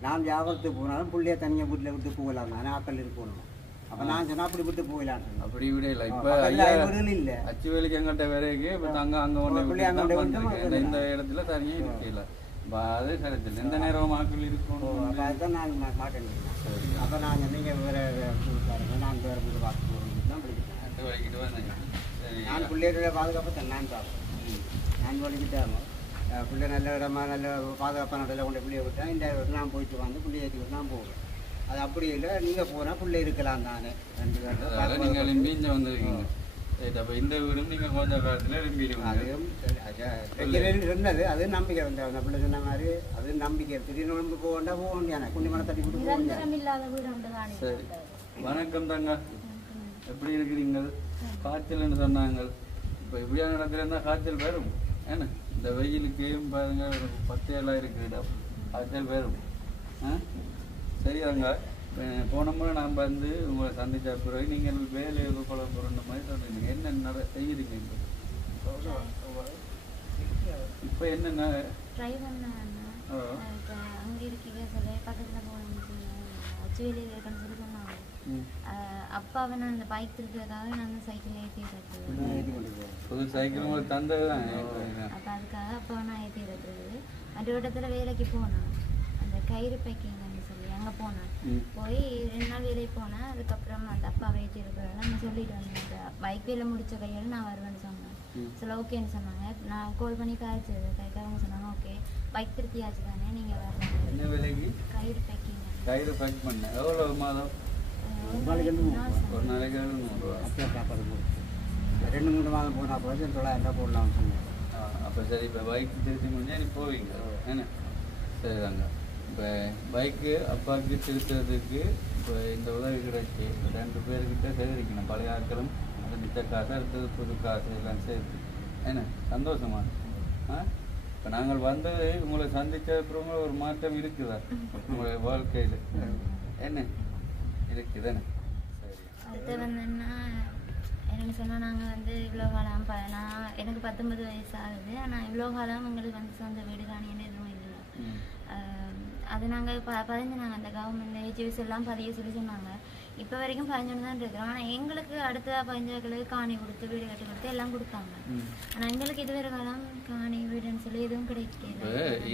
நான் வியாபாரத்துக்கு போனாலும் பிள்ளைய தனியாக வீட்டில் விட்டு போகலாம். ஆனால் ஆக்கள் இருக்கணும். அப்ப நான் சொன்னா அப்படி விட்டு போகலாம். அப்படி விட இல்லை. இப்ப இல்ல அச்சு வேலைக்கு எங்கிட்ட வேலைக்கு இப்ப அங்க ஒண்ணு இந்த இடத்துல தனியா இருக்கல. அது கிடைச்சல எந்த நேரம் ஆக்கள் இருக்கணும். அதுதான் நான் மாட்டேன். அப்ப நான் நீங்க வேற நான் வேற வீடு பார்த்து போறேன் தான் பிடிக்கிறேன். நான் பிள்ளையோட பாதுகாப்பு நான் பார்ப்பேன். நான் வலிக்கிட்டாங்க பிள்ளை நல்ல இடமா நல்ல பாதுகாப்பான இடத்துல கொண்டு பிள்ளைய விட்டேன். இந்த இடத்துல நான் போயிட்டு வந்து பிள்ளைய ஏற்றி விட்டு நான் போவேன். அது அப்படி இல்லை. நீங்க போனா பிள்ளை இருக்கலாம் தானே. 2 பேர் நீங்க எழும்பி வந்திருக்கீங்க. அப்ப இந்த வீடும் நீங்க கொஞ்ச காலத்துல சொன்னது அது நம்பிக்கை வந்த பிள்ளை சொன்ன மாதிரி அது நம்பிக்கை. திடீர்னு போக வேண்டாம் குண்டிமனை தட்டி விட்டு. சரி, வணக்கம் தாங்க. எப்படி இருக்கிறீங்க? காய்ச்சல்னு சொன்னாங்க. இப்ப இப்படியான இடத்துல இருந்தா காய்ச்சல் வரும். ஏன்னா இந்த வெயிலுக்கு பாருங்க ஒரு 10 ஏழா இருக்கு காய்ச்சல் வரும். சரிதாங்க. போன முறை நான் வந்து உங்களை சந்திச்ச பிறகு நீங்கள் வேலை கொள்ள போகிற மாதிரி சொல்றீங்க. என்ன செய்யறீங்க இப்போ? என்னென்ன அங்கே இருக்கீங்க சொல்ல பக்கத்தில் போகணும் அச்சு வேலையில் இருக்கணும்னு சொல்லி சொன்னாங்க. அப்பாவை நான் இந்த பைக் திருக்கிறதுக்காக நான் சைக்கிள் ஏற்றி இருக்குது. புது சைக்கிள் தந்தது தான். அப்போ அதுக்காக அப்பாவை நான் ஏற்றி இருக்குது. மற்ற இடத்துல வேலைக்கு போனேன். அந்த கயிறு பைக்கிங் சொல்லி அங்கே போனேன். போய் 2 நாள் வேலைக்கு போனேன். அதுக்கப்புறம் அந்த அப்பாவை ஏற்றி இருக்கிறத நான் சொல்லிட்டு வந்தேன். பைக் வேலை முடிச்ச கையில் நான் வருவேன்னு சொன்னேன். சரி ஓகேன்னு சொன்னாங்க. நான் கால் பண்ணி காய்ச்சது கைக்காரங்க சொன்னாங்க ஓகே பைக் திருத்தியாச்சு தானே நீங்கள் வரலாம். என்ன வேலைக்கு? கயிறு பைக்கிங். கயிறு பேக் பண்ணேன். எவ்வளோ மாதம்? ஒரு நாளைக்கு 100 ரூபா. சாப்பாடு 2-3 மாதம் போனால் போது 900 போடலாம்னு சொன்னேன். அப்போ சரி இப்போ பைக் திருத்தி முடிஞ்சா நீ போவீங்க என்ன சரிதாங்க. இப்போ பைக்கு அப்பாவுக்கு திருத்துறதுக்கு இப்போ இந்த உதவி கிடைச்சி 2 பேர்கிட்ட சேகரிக்கணும். பழைய ஆட்களும் அந்த மிச்ச காசு அடுத்தது புது காசு எல்லாம் சேர்த்து என்ன சந்தோஷமா. இப்போ நாங்கள் வந்தது உங்களை சந்திச்சதுக்கு ஒரு மாற்றம் இருக்குதா உங்களுடைய வாழ்க்கையில் என்ன இருக்குதானே? சரி. அடுத்து வந்துன்னா என்னென்னு சொன்னால் நாங்கள் வந்து இவ்வளோ காலம் நான் எனக்கு 19 வயசு ஆகுது. ஆனால் இவ்வளோ காலம் எங்களுக்கு வந்து சொந்த வீடு காணின்னு எதுவும் இல்லை. அது நாங்கள் பதிஞ்சு நாங்கள் அந்த கவர்மெண்ட் ஏஜிஎஸ் எல்லாம் பதிய சொல்லி சொன்னாங்க. இப்போ வரைக்கும் 15 தான் இருக்கிறோம். ஆனால் எங்களுக்கு அடுத்ததாக 15 காணி கொடுத்து வீடு கட்டி கொடுத்து எல்லாம் கொடுத்தாங்க. ஆனால் எங்களுக்கு இதுவரை காலம் காணி வீடுன்னு சொல்லி எதுவும் கிடைக்கல.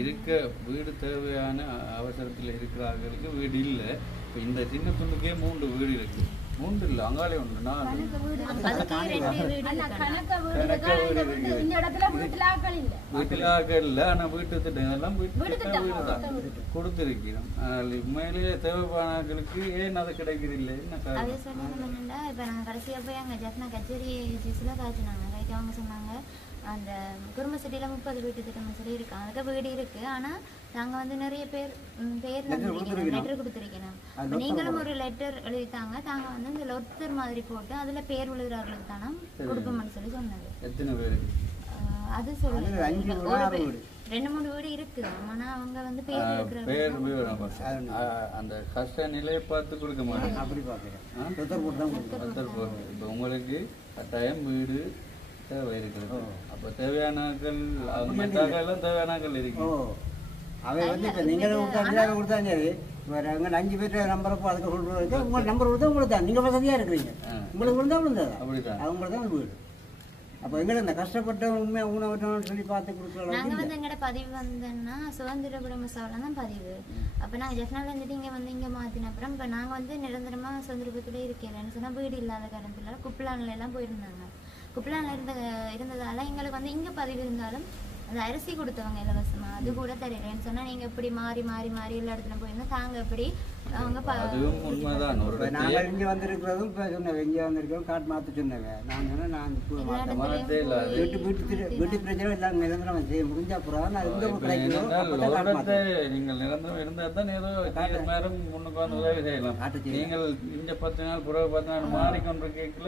இருக்க வீடு தேவையான அவசரத்தில் இருக்கிறவர்களுக்கு வீடு இல்லை. இப்போ இந்த சின்ன துண்டுக்கே 3 வீடு இருக்கு. 3 இல்லை அங்காலே 1 4 வீட்டில் ஆக்கள் இல்லை. ஆனால் வீட்டு திட்டம் எல்லாம் வீட்டு தான் கொடுத்துருக்கிறோம். உண்மையிலேயே தேவைப்பானவர்களுக்கு ஏன் அது கிடைக்கிறது இல்லை என்ன அதே சொல்லணும்னா இப்போ நாங்கள் கடைசியாக போய் அங்கே ஜப்னா கச்சேரி ஜூஸில் காய்ச்சினாங்க. கைக்கு அவங்க சொன்னாங்க அந்த குடும்ப சிட்டியில் 30 வீட்டு திட்டம்னு சொல்லி இருக்கு. அதுக்கு வீடு இருக்கு. ஆனால் நாங்கள் வந்து நிறைய பேர் லெட்டர் கொடுத்துருக்கணும். நீங்களும் ஒரு லெட்டர் எழுதித்தாங்க. தாங்க வந்து இந்த லொத்தர் மாதிரி போட்டு அதில் பேர் விழுகிறார்களுக்கு தானே கொடுப்போம்னு சொல்லி சொன்னது. எத்தனை பேர் அது சொல்லு 2-3 வீடு இருக்கு. ஆனா அவங்க வந்து பேர் அந்த கஷ்ட நிலையை பார்த்து கொடுக்க மாட்டாங்க. அப்படி பார்க்குறேன். இப்போ உங்களுக்கு கட்டாயம் வீடு தேவை இருக்கிறது. அப்போ தேவையானாக்கள் அவங்க மெத்தாக்கள் தேவையானாக்கள் இருக்கு. அவை வந்து இப்போ நீங்களும் கொடுத்தா சரி. வேறு அங்கே 5 பேர் நம்பரை அதுக்கு சொல்லுறது உங்கள் நம்பர் கொடுத்தா உங்களுக்கு தான் நீங்கள் வசதியாக இருக்கிறீங்க. உங்களுக்கு கொடுத்தா விழுந்தது அப்படிதான் அவங்களுக்கு தான் வீடு. அப்போ எங்களை இந்த கஷ்டப்பட்ட உண்மையாக ஊனவட்டோம்னு சொல்லி பார்த்து கொடுக்குறோம். நாங்கள் வந்து எங்களோட பதிவு வந்தோன்னா சுதந்திர குடும்பசாவில் தான் பதிவு. அப்போ நாங்கள் ஜெஃப்னால இருந்துட்டு இங்கே வந்து இங்கே மாற்றின அப்புறம் இப்போ நாங்கள் வந்து நிரந்தரமாக சுதந்திரபுரத்திலே இருக்கலைன்னு சொன்னால் வீடு இல்லாத காரணத்தில் குப்பலானில் எல்லாம் போயிருந்தாங்க. குப்பலானில் இருந்ததால் எங்களுக்கு வந்து இங்கே பதிவு இருந்தாலும் அந்த அரிசி கொடுத்தவங்க இலவசமாக அது கூட தெரியலன்னு சொன்னால் நீங்கள் எப்படி மாறி மாறி மாறி எல்லா இடத்துல போயிருந்தோம் தாங்க எப்படி அவங்க நாங்கள் இங்கே வந்திருக்கிறதும் இப்போ சொன்னேன் இங்கே வந்திருக்கோம் காட்டு மாற்ற சொன்னேங்க. நான் சொன்னேன் நான் வீட்டு பிரச்சனை எல்லாம் நிரந்தரம் செய்ய முடிஞ்ச அப்புறம் நான் இங்கே நீங்கள் நிரந்தரம் இருந்தால் தான் ஏதோ நேரம் முன்னுக்கு வந்து உதவி செய்யலாம். நீங்கள் இந்த 10 நாள் பிறகு 10 நாள் மாறிக்கொண்டு கேட்கல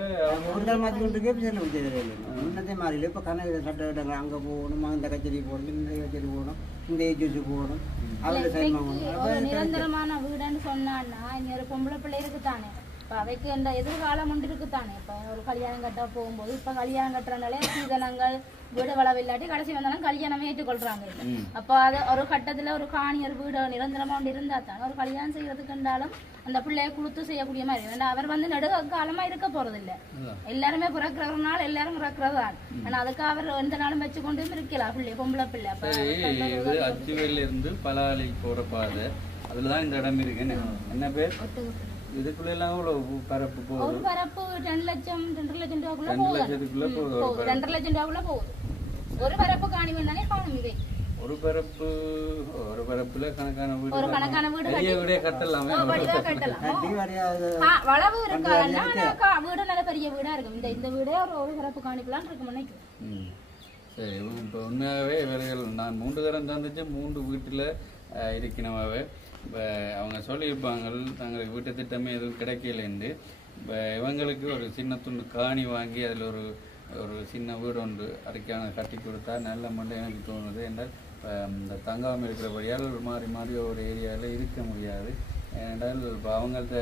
ஒரு நாள் மாற்றி கொண்டு கேட்பு முன்னதே மாறில இப்போ கணக்கு சட்ட இடங்கள் அங்கே போகணும் அந்த கச்சேரி போகணும் இந்த கச்சேரி போகணும் இந்த ஏஜென்சி போகணும். ஒரு நிரந்தரமான வீடுன்னு சொன்னான்னா இங்க ஒரு பொம்பளை பிள்ளை இருக்குத்தானே. இப்போ அவைக்கு இந்த எதிர்காலம் ஒன்று இருக்குத்தானே. இப்போ ஒரு கல்யாணம் கட்ட போகும்போது இப்போ கல்யாணம் கட்டுறதுனாலே சீதனங்கள் வீடு வளவு இல்லாட்டி கடைசி வந்தாலும் கல்யாணமே ஏற்றுக்கொள்றாங்க. அப்போ அது ஒரு கட்டத்தில் ஒரு காணியர் வீடு நிரந்தரமாக ஒன்று இருந்தால் தான் ஒரு கல்யாணம் செய்யறதுக்கு இருந்தாலும் அந்த பிள்ளையை கொடுத்து செய்யக்கூடிய மாதிரி. ஏன்னா அவர் வந்து நெடுகாலமா இருக்க போறது இல்லை. எல்லாருமே பிறக்கிறதுனால எல்லாரும் பிறக்கிறது தான். ஆனால் அதுக்கு அவர் எந்த நாளும் வச்சு கொண்டு இருக்கலாம் பிள்ளை பொம்பளை பிள்ளை. அச்சுவேல இருந்து பலாலி போற பாதை அதுலதான் இந்த இடம் இருக்கு. என்ன பேர் இதுக்குள்ள எல்லாம் பரப்பு போகுது. ஒரு பரப்பு 2 லட்சம் 2.5 லட்சம் ரூபாய்க்குள்ள போகுது. 2.5 லட்சம் ரூபாய்க்குள்ள போகுது. ஒரு பரப்பு காணி வேணாலே காணும். இவை ஒரு பரப்புல கணக்கான வீடு ஒரு கணக்கான வீடு கட்டலாம். வளவு இருக்காதுன்னா வீடு நல்ல பெரிய வீடா இருக்கும். இந்த வீடே ஒரு பரப்பு காணிக்கலாம் இருக்கு நினைக்கிறேன். சரி. இப்போ உண்மையாகவே இவர்கள் நான் 3 தரம் தந்துச்சு 3 வீட்டில் இருக்கணுமாவே. இப்போ அவங்க சொல்லியிருப்பாங்க தங்களுக்கு வீட்டு திட்டமே எதுவும் கிடைக்கலன்னு. இப்போ இவங்களுக்கு ஒரு சின்ன துண்டு காணி வாங்கி அதில் ஒரு சின்ன வீடு ஒன்று அரைக்கான கட்டி கொடுத்தா நல்ல மண்டை எனக்கு தோணுது. என்றால் இந்த தங்காமல் இருக்கிறபடியால் மாறி மாறி ஒரு ஏரியாவில் இருக்க முடியாது. ஏனென்றால் இப்போ அவங்கள்ட்ட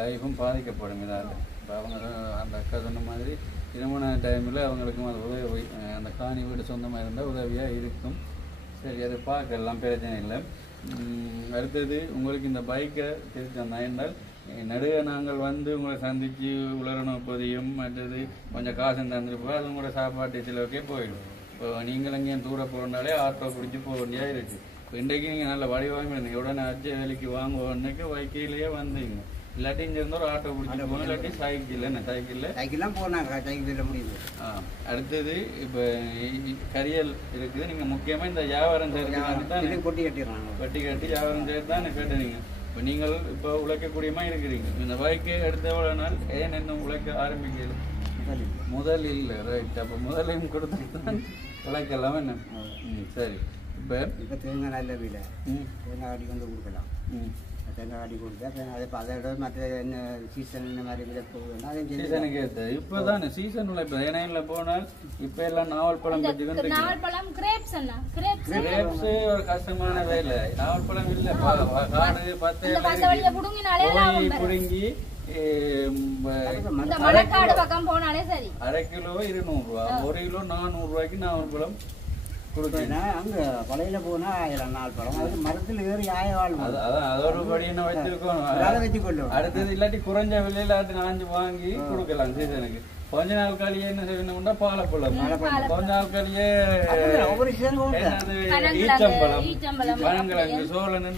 லைஃபும் பாதிக்கப்படும் இதால். இப்போ அவங்க அந்த அக்கா சொன்ன மாதிரி திருமண டைமில் அவங்களுக்கும் அது உதவி அந்த காணி வீடு சொந்தமாக இருந்தால் உதவியாக இருக்கும். சரி, அதை பார்க்கலாம், பிரச்சனை இல்லை. அடுத்தது உங்களுக்கு இந்த பைக்கை திருத்தம் என்றால் நடுவே நாங்கள் வந்து உங்களை சந்தித்து உலரணம் பொதியும் மற்றது கொஞ்சம் காசு தந்துருப்போம். அது உங்களோட சாப்பாட்டு சிலவுக்கே போயிடும். இப்போ நீங்கள் எங்கேயும் தூர போகிறனாலே ஆட்டோ பிடிச்சி போக வேண்டியதாக இருக்குது. இப்போ இன்றைக்கு நீங்கள் நல்ல வடிவாக இருந்தீங்க உடனே அச்சு வேலைக்கு வாங்குவோன்னைக்கு பைக்கிலேயே வந்தீங்க. இல்லாட்டி இங்கே இருந்தால் ஒரு ஆட்டோ பிடிச்சிட்டு போகணும். இல்லாட்டி சைக்கிள்லாம் போனாங்க சைக்கிளில் முடியுது. அடுத்தது இப்போ கரியல் இருக்குது. நீங்கள் முக்கியமாக இந்த வியாபாரம் செய்யறதுக்கு தான் கொட்டி கட்டிடுறாங்க. கட்டி வியாபாரம் செய்யறது தான் கேட்டுறீங்க. இப்போ நீங்கள் இப்போ உழைக்கக்கூடியமாக இருக்கிறீங்க. இந்த பைக்கை எடுத்த எவ்வளோ நாள் ஏன் என்ன உழைக்க ஆரம்பிக்கல? இப்போ முதல் இல்லை ரைட். அப்போ முதலையும் கொடுத்து விளக்கலாம் என்ன. சரி. இப்போ தேங்காய் நல்ல விலை தேங்காய் ஆடி கொண்டு கொடுக்கலாம். தேங்காய் ஆடி கொடுத்தா அதை விட மற்ற என்ன சீசன் இந்த மாதிரி விலை போகுதுன்னா அதையும் சீசனுக்கு ஏற்ற இப்போ தானே சீசன் இப்போ ஏனையில் போனால் இப்போ எல்லாம் நாவல் பழம் வச்சுக்கிட்டு கிரேப்ஸ் ஒரு கஷ்டமான வேலை. நாவல் பழம் இல்லை காடு 10 புடுங்கி அரை கிலோ 200 ரூபா, 1 கிலோ 400 ரூபாய்க்கு நாவல் பழம் கொடுத்தீங்கன்னா அங்க பழையில போனா 1000 நாள் பழம் அது மரத்தில் ஏறி வாழ்வு அதான் அதோட படி என்ன வச்சிருக்கோம் வச்சுக்கொள்ளும். அடுத்தது இல்லாட்டி குறைஞ்ச விலையில நாஞ்சு வாங்கி கொடுக்கலாம் சீசனுக்கு. கொஞ்ச நாள் கழியே என்ன செய்யணும்னா பாலப்பழம், கொஞ்ச நாள் கழியே ஈச்சம்பழம், பனங்கிழங்கு, சோளம்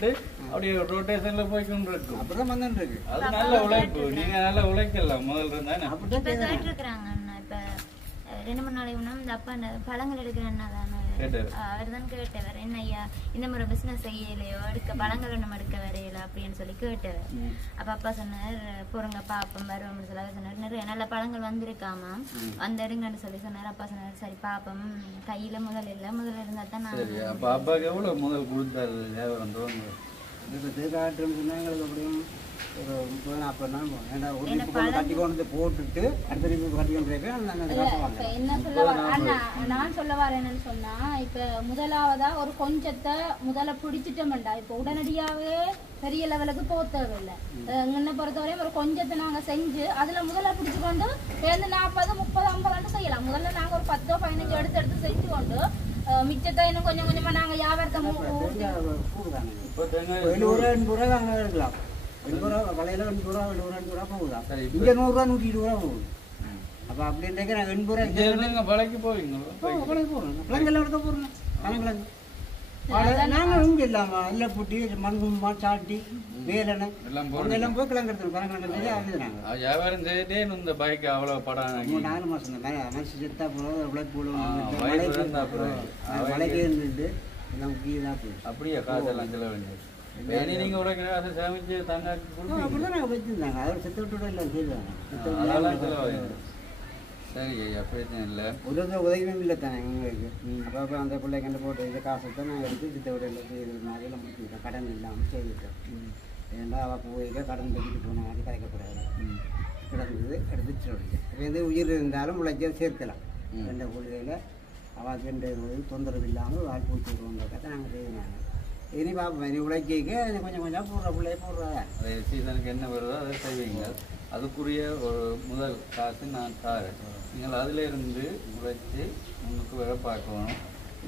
அப்படியே ரொட்டேஷன்ல போய்கொண்டு இருக்கும். அப்படிதான் வந்துட்டு இருக்கு. அது நல்ல உழைப்பு. நீங்க நல்லா உழைக்கலாம் முதல்ல இருந்தானே. இப்ப 2-3 நாளைக்கு முன்னாடி இந்த அப்பா அந்த பழங்கள் எடுக்கிறேன்னா அவர் தான் கேட்டவர், என்ன ஐயா இந்த முறை பிசினஸ் செய்யலையோ பழங்கள் நம்ம எடுக்க வரையில அப்படின்னு சொல்லி கேட்டவர். அப்ப அப்பா சொன்னார் பொறுங்க பாப்பம் வருவோம்னு சொல்லி அவர் சொன்னார். நிறைய நல்ல பழங்கள் வந்திருக்காமா வந்துடுங்கன்னு சொல்லி சொன்னார். அப்பா சொன்னார் சரி பாப்பம், கையில முதல் இல்லை, முதல்ல இருந்தா தான் நான். அப்ப அப்பாவுக்கு எவ்வளவு முதல் கொடுத்தாரு வியாபாரம் தோணுது? இப்போ தேக்காட்டுன்னு சொன்னா எங்களுக்கு அப்படியும் ஒரு 30-40 நாள் போகும். ஏன்னா ஒரு கட்டி கொண்டு போட்டுட்டு அடுத்த கட்டி கொண்டு என்ன சொல்ல நான் சொல்ல வரேன் என்னன்னு சொன்னா, இப்ப முதலாவதா ஒரு கொஞ்சத்தை முதல்ல பிடிச்சிட்டோம்டா. இப்ப உடனடியாவே பெரிய லெவலுக்கு போக தேவையில்லை. என்ன பொறுத்தவரையும் ஒரு கொஞ்சத்தை நாங்க செஞ்சு அதுல முதல்ல பிடிச்சு கொண்டு 40, 30, 50 செய்யலாம். முதல்ல நாங்க ஒரு 10, 15 எடுத்து செஞ்சு கொண்டு மிச்சத்தை இன்னும் கொஞ்சம் கொஞ்சமா நாங்க வியாபாரத்தை இருக்கலாம். 80 ரூபா வலையில 80 ரூபா 70 ரூபா போகுதா? இங்க 100 ரூபா 120 ரூபா போகுது. அப்ப அப்படின்ட்டு நான் 80 ரூபா வலைக்கு போவீங்க பிள்ளைங்கள எடுக்க போறோம். பழங்கிழங்கு நாங்க இங்க இல்லாம இல்ல பூட்டி மண்குமா சாட்டி வேலனை எல்லாம் போய் கிழங்கு எடுத்துருவோம். பழங்கிழங்கு வியாபாரம் செய்துட்டே இந்த பைக் அவ்வளவு படம் 4 மாசம் மனசு செத்தா போனோம் உழைப்பு மழைக்கே இருந்துட்டு எல்லாம் கீழே போயிடும். அப்படியே காசெல்லாம் செலவழிஞ்சு நீங்க உழைக்கிற காசை சேமிச்சு தங்காக்கு அப்படிதான் நாங்க வச்சிருந்தாங்க. அவர் செத்து விட்டு எல்லாம் செய்வாங்க. சரி பிரச்சனை இல்லை. உதவியும் இல்லை தானே எங்களுக்கு. அப்போ அந்த பிள்ளை கண்டு போட்டு இந்த காசை தான் நாங்கள் எடுத்து சித்த விடையில் செய்யறது மாதிரி எல்லாம் முடிச்சுக்கிட்டோம். கடன் இல்லாமல் செய்துட்டோம். ஏன்னா அவள் போயிட்டு கடன் தூக்கிட்டு போன மாதிரி கரைக்கக்கூடாது. கிடந்தது எடுத்துட்டு விடுங்க. இப்போ எது உயிர் இருந்தாலும் உழைச்சா சேர்க்கலாம். ரெண்டு கொள்கையில் அவள் 2 தொந்தரவு இல்லாமல் வாழ் பூச்சி விடுவோன்றதை நாங்கள் செய்யணும். இனி பார்ப்போம். இனி உழைச்சிக்க கொஞ்சம் கொஞ்சம் போடுற பிள்ளைய போடுறாங்க. அதே சீசனுக்கு என்ன வருதோ அதை செய்வீங்க. அதுக்குரிய ஒரு முதல் காசு நான் தாரேன். நீங்கள் அதில் இருந்து உழைச்சி உங்களுக்கு வர பார்க்கணும்.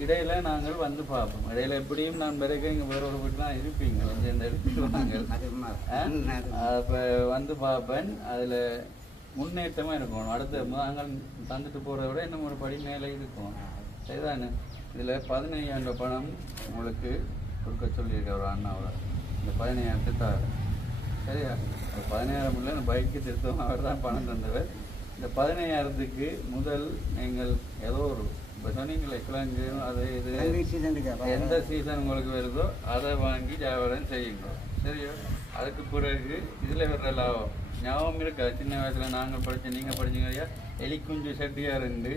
இடையில நாங்கள் வந்து பார்ப்போம். இடையில எப்படியும் நான் பிறகு இங்கே வேற ஒரு வீட்டுலாம் இருப்பீங்க வந்து இந்த இடத்துக்கு நாங்கள் அப்போ வந்து பார்ப்பேன். அதில் முன்னேற்றமாக இருக்கணும். அடுத்த நாங்கள் தந்துட்டு போகிறத விட இன்னும் ஒரு படி மேலே இருக்கும். சரிதானே? இதில் 15,000 பணம் உங்களுக்கு கொடுக்க சொல்லியிருக்க ஒரு அண்ணாவோட. இந்த 15,000 தாரு. சரியா? 15,000 இல்லை, இந்த பைக்கு திருத்தம் அவர் தான் பணம் தந்தவர். இந்த 15,000க்கு முதல் நீங்கள் ஏதோ ஒரு இப்போ சொன்னீங்களே கிழங்கு அது இது எந்த சீசன் உங்களுக்கு வருதோ அதை வாங்கி வியாபாரம் செய்யுங்க. சரியா? அதுக்கு பிறகு இதில் வர்ற லாபம் ஞாபகம் இருக்கா? சின்ன வயசுல நாங்கள் படித்தோம், நீங்கள் படிச்சீங்க இல்லையா? எலிக்குஞ்சு சட்டியா இருந்து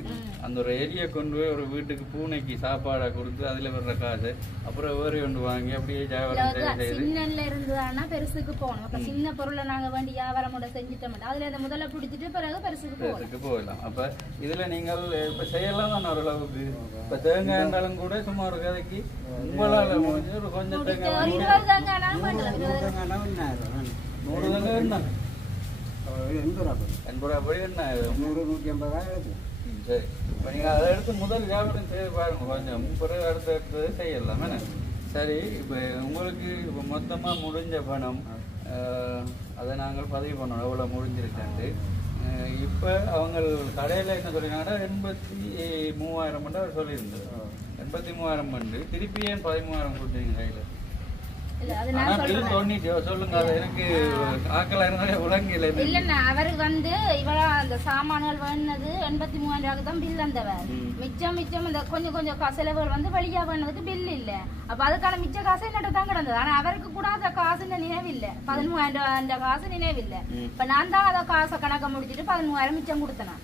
அந்த ஒரு எலியை கொண்டு போய் ஒரு வீட்டுக்கு பூனைக்கு சாப்பாடா கொடுத்து அதுல வர்ற காசு அப்புறம் வேறு ஒன்று வாங்கி அப்படியே வியாபாரம் சின்னல இருந்ததுன்னா பெருசுக்கு போகணும். அப்ப சின்ன பொருளை நாங்க வேண்டி வியாபாரம் கூட செஞ்சுட்டோம். அதுல இந்த முதல்ல பிடிச்சிட்டு பிறகு பெருசுக்கு போகலாம். அப்ப இதுல நீங்கள் இப்ப செய்யலாம் தான் ஓரளவுக்கு. இப்ப தேங்காய் இருந்தாலும் கூட சும்மா ஒரு கதைக்கு உங்களால ஒரு கொஞ்சம் தேங்காய் 20 தேங்காய் 100 தேங்காய் என்ன 80 ரூபா படி என்ன 100, 150 எடுத்து. சரி, இப்போ நீங்கள் அதை எடுத்து முதல் வியாபாரம் செய்து பாருங்க. கொஞ்சம் பிறகு அடுத்தது செய்யலாம். சரி, இப்போ உங்களுக்கு இப்போ மொத்தமாக முடிஞ்ச பணம் அதை நாங்கள் பதிவு பண்ணோம் எவ்வளோ முடிஞ்சிருக்காண்டு. இப்போ அவங்க கடையில் என்ன சொல்லியிருக்காங்கன்னா 83,000 மட்டும் அவர் சொல்லியிருந்தது. 83,000 பண்ணு திருப்பி ஏன் 13,000 கொடுத்தீங்க கையில்? அவருக்கு வந்து இவளா அந்த சாமான்கள் வேணுனது 83,000 தான் பில் தந்தவர். மிச்சம் இந்த கொஞ்சம் கொஞ்சம் செலவுகள் வந்து வெளியா வேணுனதுக்கு பில் இல்ல. அப்ப அதுக்கான மிச்ச காசு என்னட்ட தான் கிடந்தது. ஆனா அவருக்கு கூட அந்த காசு நினைவில்லை. 13,000 காசு நினைவில்லை. இப்ப நான் தான் அதை காசை கணக்க முடிச்சுட்டு 13,000 மிச்சம் கொடுத்தேன்.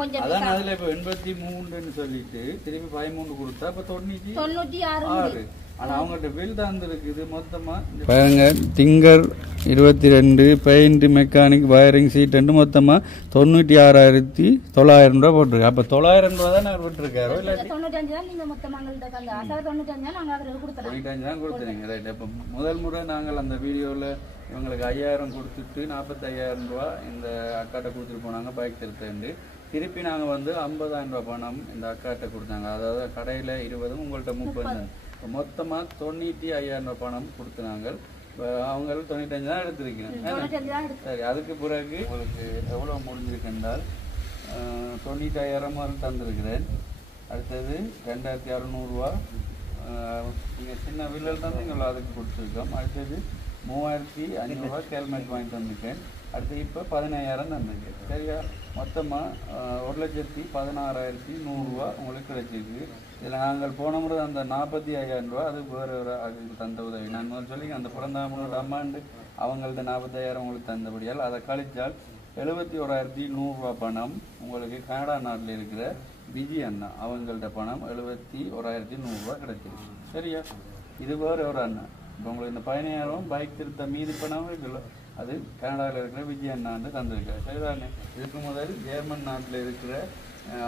கொஞ்சம் அதான் அதுல இப்ப 83ன்னு சொல்லிட்டு திருப்பி 13 கொடுத்தா இப்ப 96 ஆனா அவங்கள்ட்ட பில் தான் இருக்குது மொத்தமா பாருங்க tinker 22 paint mechanic wiring seat மொத்தமா 96,900 ரூபாய் போட்டிருக்கு. அப்ப 900 ரூபாய் தான் விட்டுருக்காரு. 95 தான் நீங்க மொத்தமா 95 நாங்க அவருக்கு கொடுத்தோம். 95 தான் கொடுத்தீங்க. ரைட். அப்ப முதல் முறை நாங்கள் அந்த வீடியோல இவங்களுக்கு 5000 கொடுத்துட்டு 45,000 ரூபாய் இந்த அக்காட்ட கொடுத்துட்டு போனாங்க பைக் திருத்தண்டு. திருப்பி நாங்கள் வந்து 50,000 ரூபாய் பணம் இந்த அக்காட்ட கொடுத்தாங்க. அதாவது கடையில் 20 உங்கள்கிட்ட 30 மொத்தமாக 95,000 ரூபாய் பணம் கொடுத்துனாங்க. அவங்க 95 தான் எடுத்திருக்கேன். சரி, அதுக்கு பிறகு உங்களுக்கு எவ்வளோ முடிஞ்சிருக்குன்றால் 95,000 தந்திருக்கிறேன். அடுத்தது 2,600 ரூபா நீங்கள் சின்ன வில்லல் தந்தீங்களோ அதுக்கு கொடுத்துருக்கோம். அடுத்தது 3,500 ரூபா ஹெல்மெட் வாங்கிட்டு வந்திருக்கேன். அடுத்து இப்போ 15,000 தந்திருக்கேன். சரியா? மொத்தமாக 1,16,100 ரூபா உங்களுக்கு கிடைச்சிருக்கு. இதில் நாங்கள் போன முறை அந்த 45,000 ரூபா அது வேறு ஒரு அதுக்கு தந்த உதவி. நான் முதல் சொல்லி அந்த பிறந்தாமனோட அமௌண்ட் அவங்கள்ட்ட 45,000 உங்களுக்கு தந்தபடியால் அதை கழித்தால் 71,100 ரூபா பணம் உங்களுக்கு கனடா நாட்டில் இருக்கிற விஜய் அண்ணா அவங்கள்ட்ட பணம் 71,100 ரூபா கிடைச்சிருக்கு. சரியா? இது வேறு ஒரு அண்ணா. இப்போ உங்களுக்கு இந்த 15,000 பைக் திருத்த மீதி பணம் இருக்குல்ல, அது கனடாவில் இருக்கிற விஜய் அண்ணாண்டு தந்திருக்காரு. சரிதானே? இதுக்கு முதல் ஜெர்மன் நாட்டில் இருக்கிற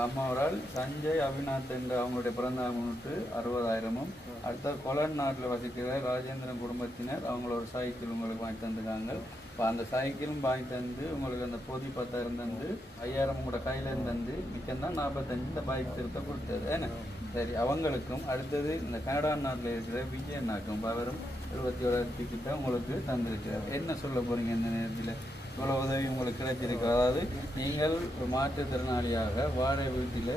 அம்மாவரால் சஞ்சய் அவிநாத் என்ற அவங்களுடைய பிறந்த முன்னிட்டு 60,000. அடுத்த கொலன் நாட்டில் வசிக்கிற ராஜேந்திரன் குடும்பத்தினர் அவங்கள ஒரு சைக்கிள் உங்களுக்கு வாங்கி தந்துருக்காங்க. இப்போ அந்த சைக்கிளும் வாங்கி தந்து உங்களுக்கு அந்த பொதி 10,000 தந்து 5,000 கூட கையில் தந்து மிக்கந்தான் 45 இந்த பைக் திருத்த கொடுத்தது. ஏன்னா சரி, அவங்களுக்கும் அடுத்தது இந்த கனடா நாட்டில் இருக்கிற விஜய் அண்ணாக்கும் அவரும் 71,000 கிட்ட உங்களுக்கு தந்திருக்கிறார். என்ன சொல்ல போறீங்க இந்த நேரத்தில்? இவ்வளோ உதவி உங்களுக்கு கிடைச்சிருக்கு. அதாவது நீங்கள் ஒரு மாற்றுத்திறனாளியாக வாடகை வீட்டில்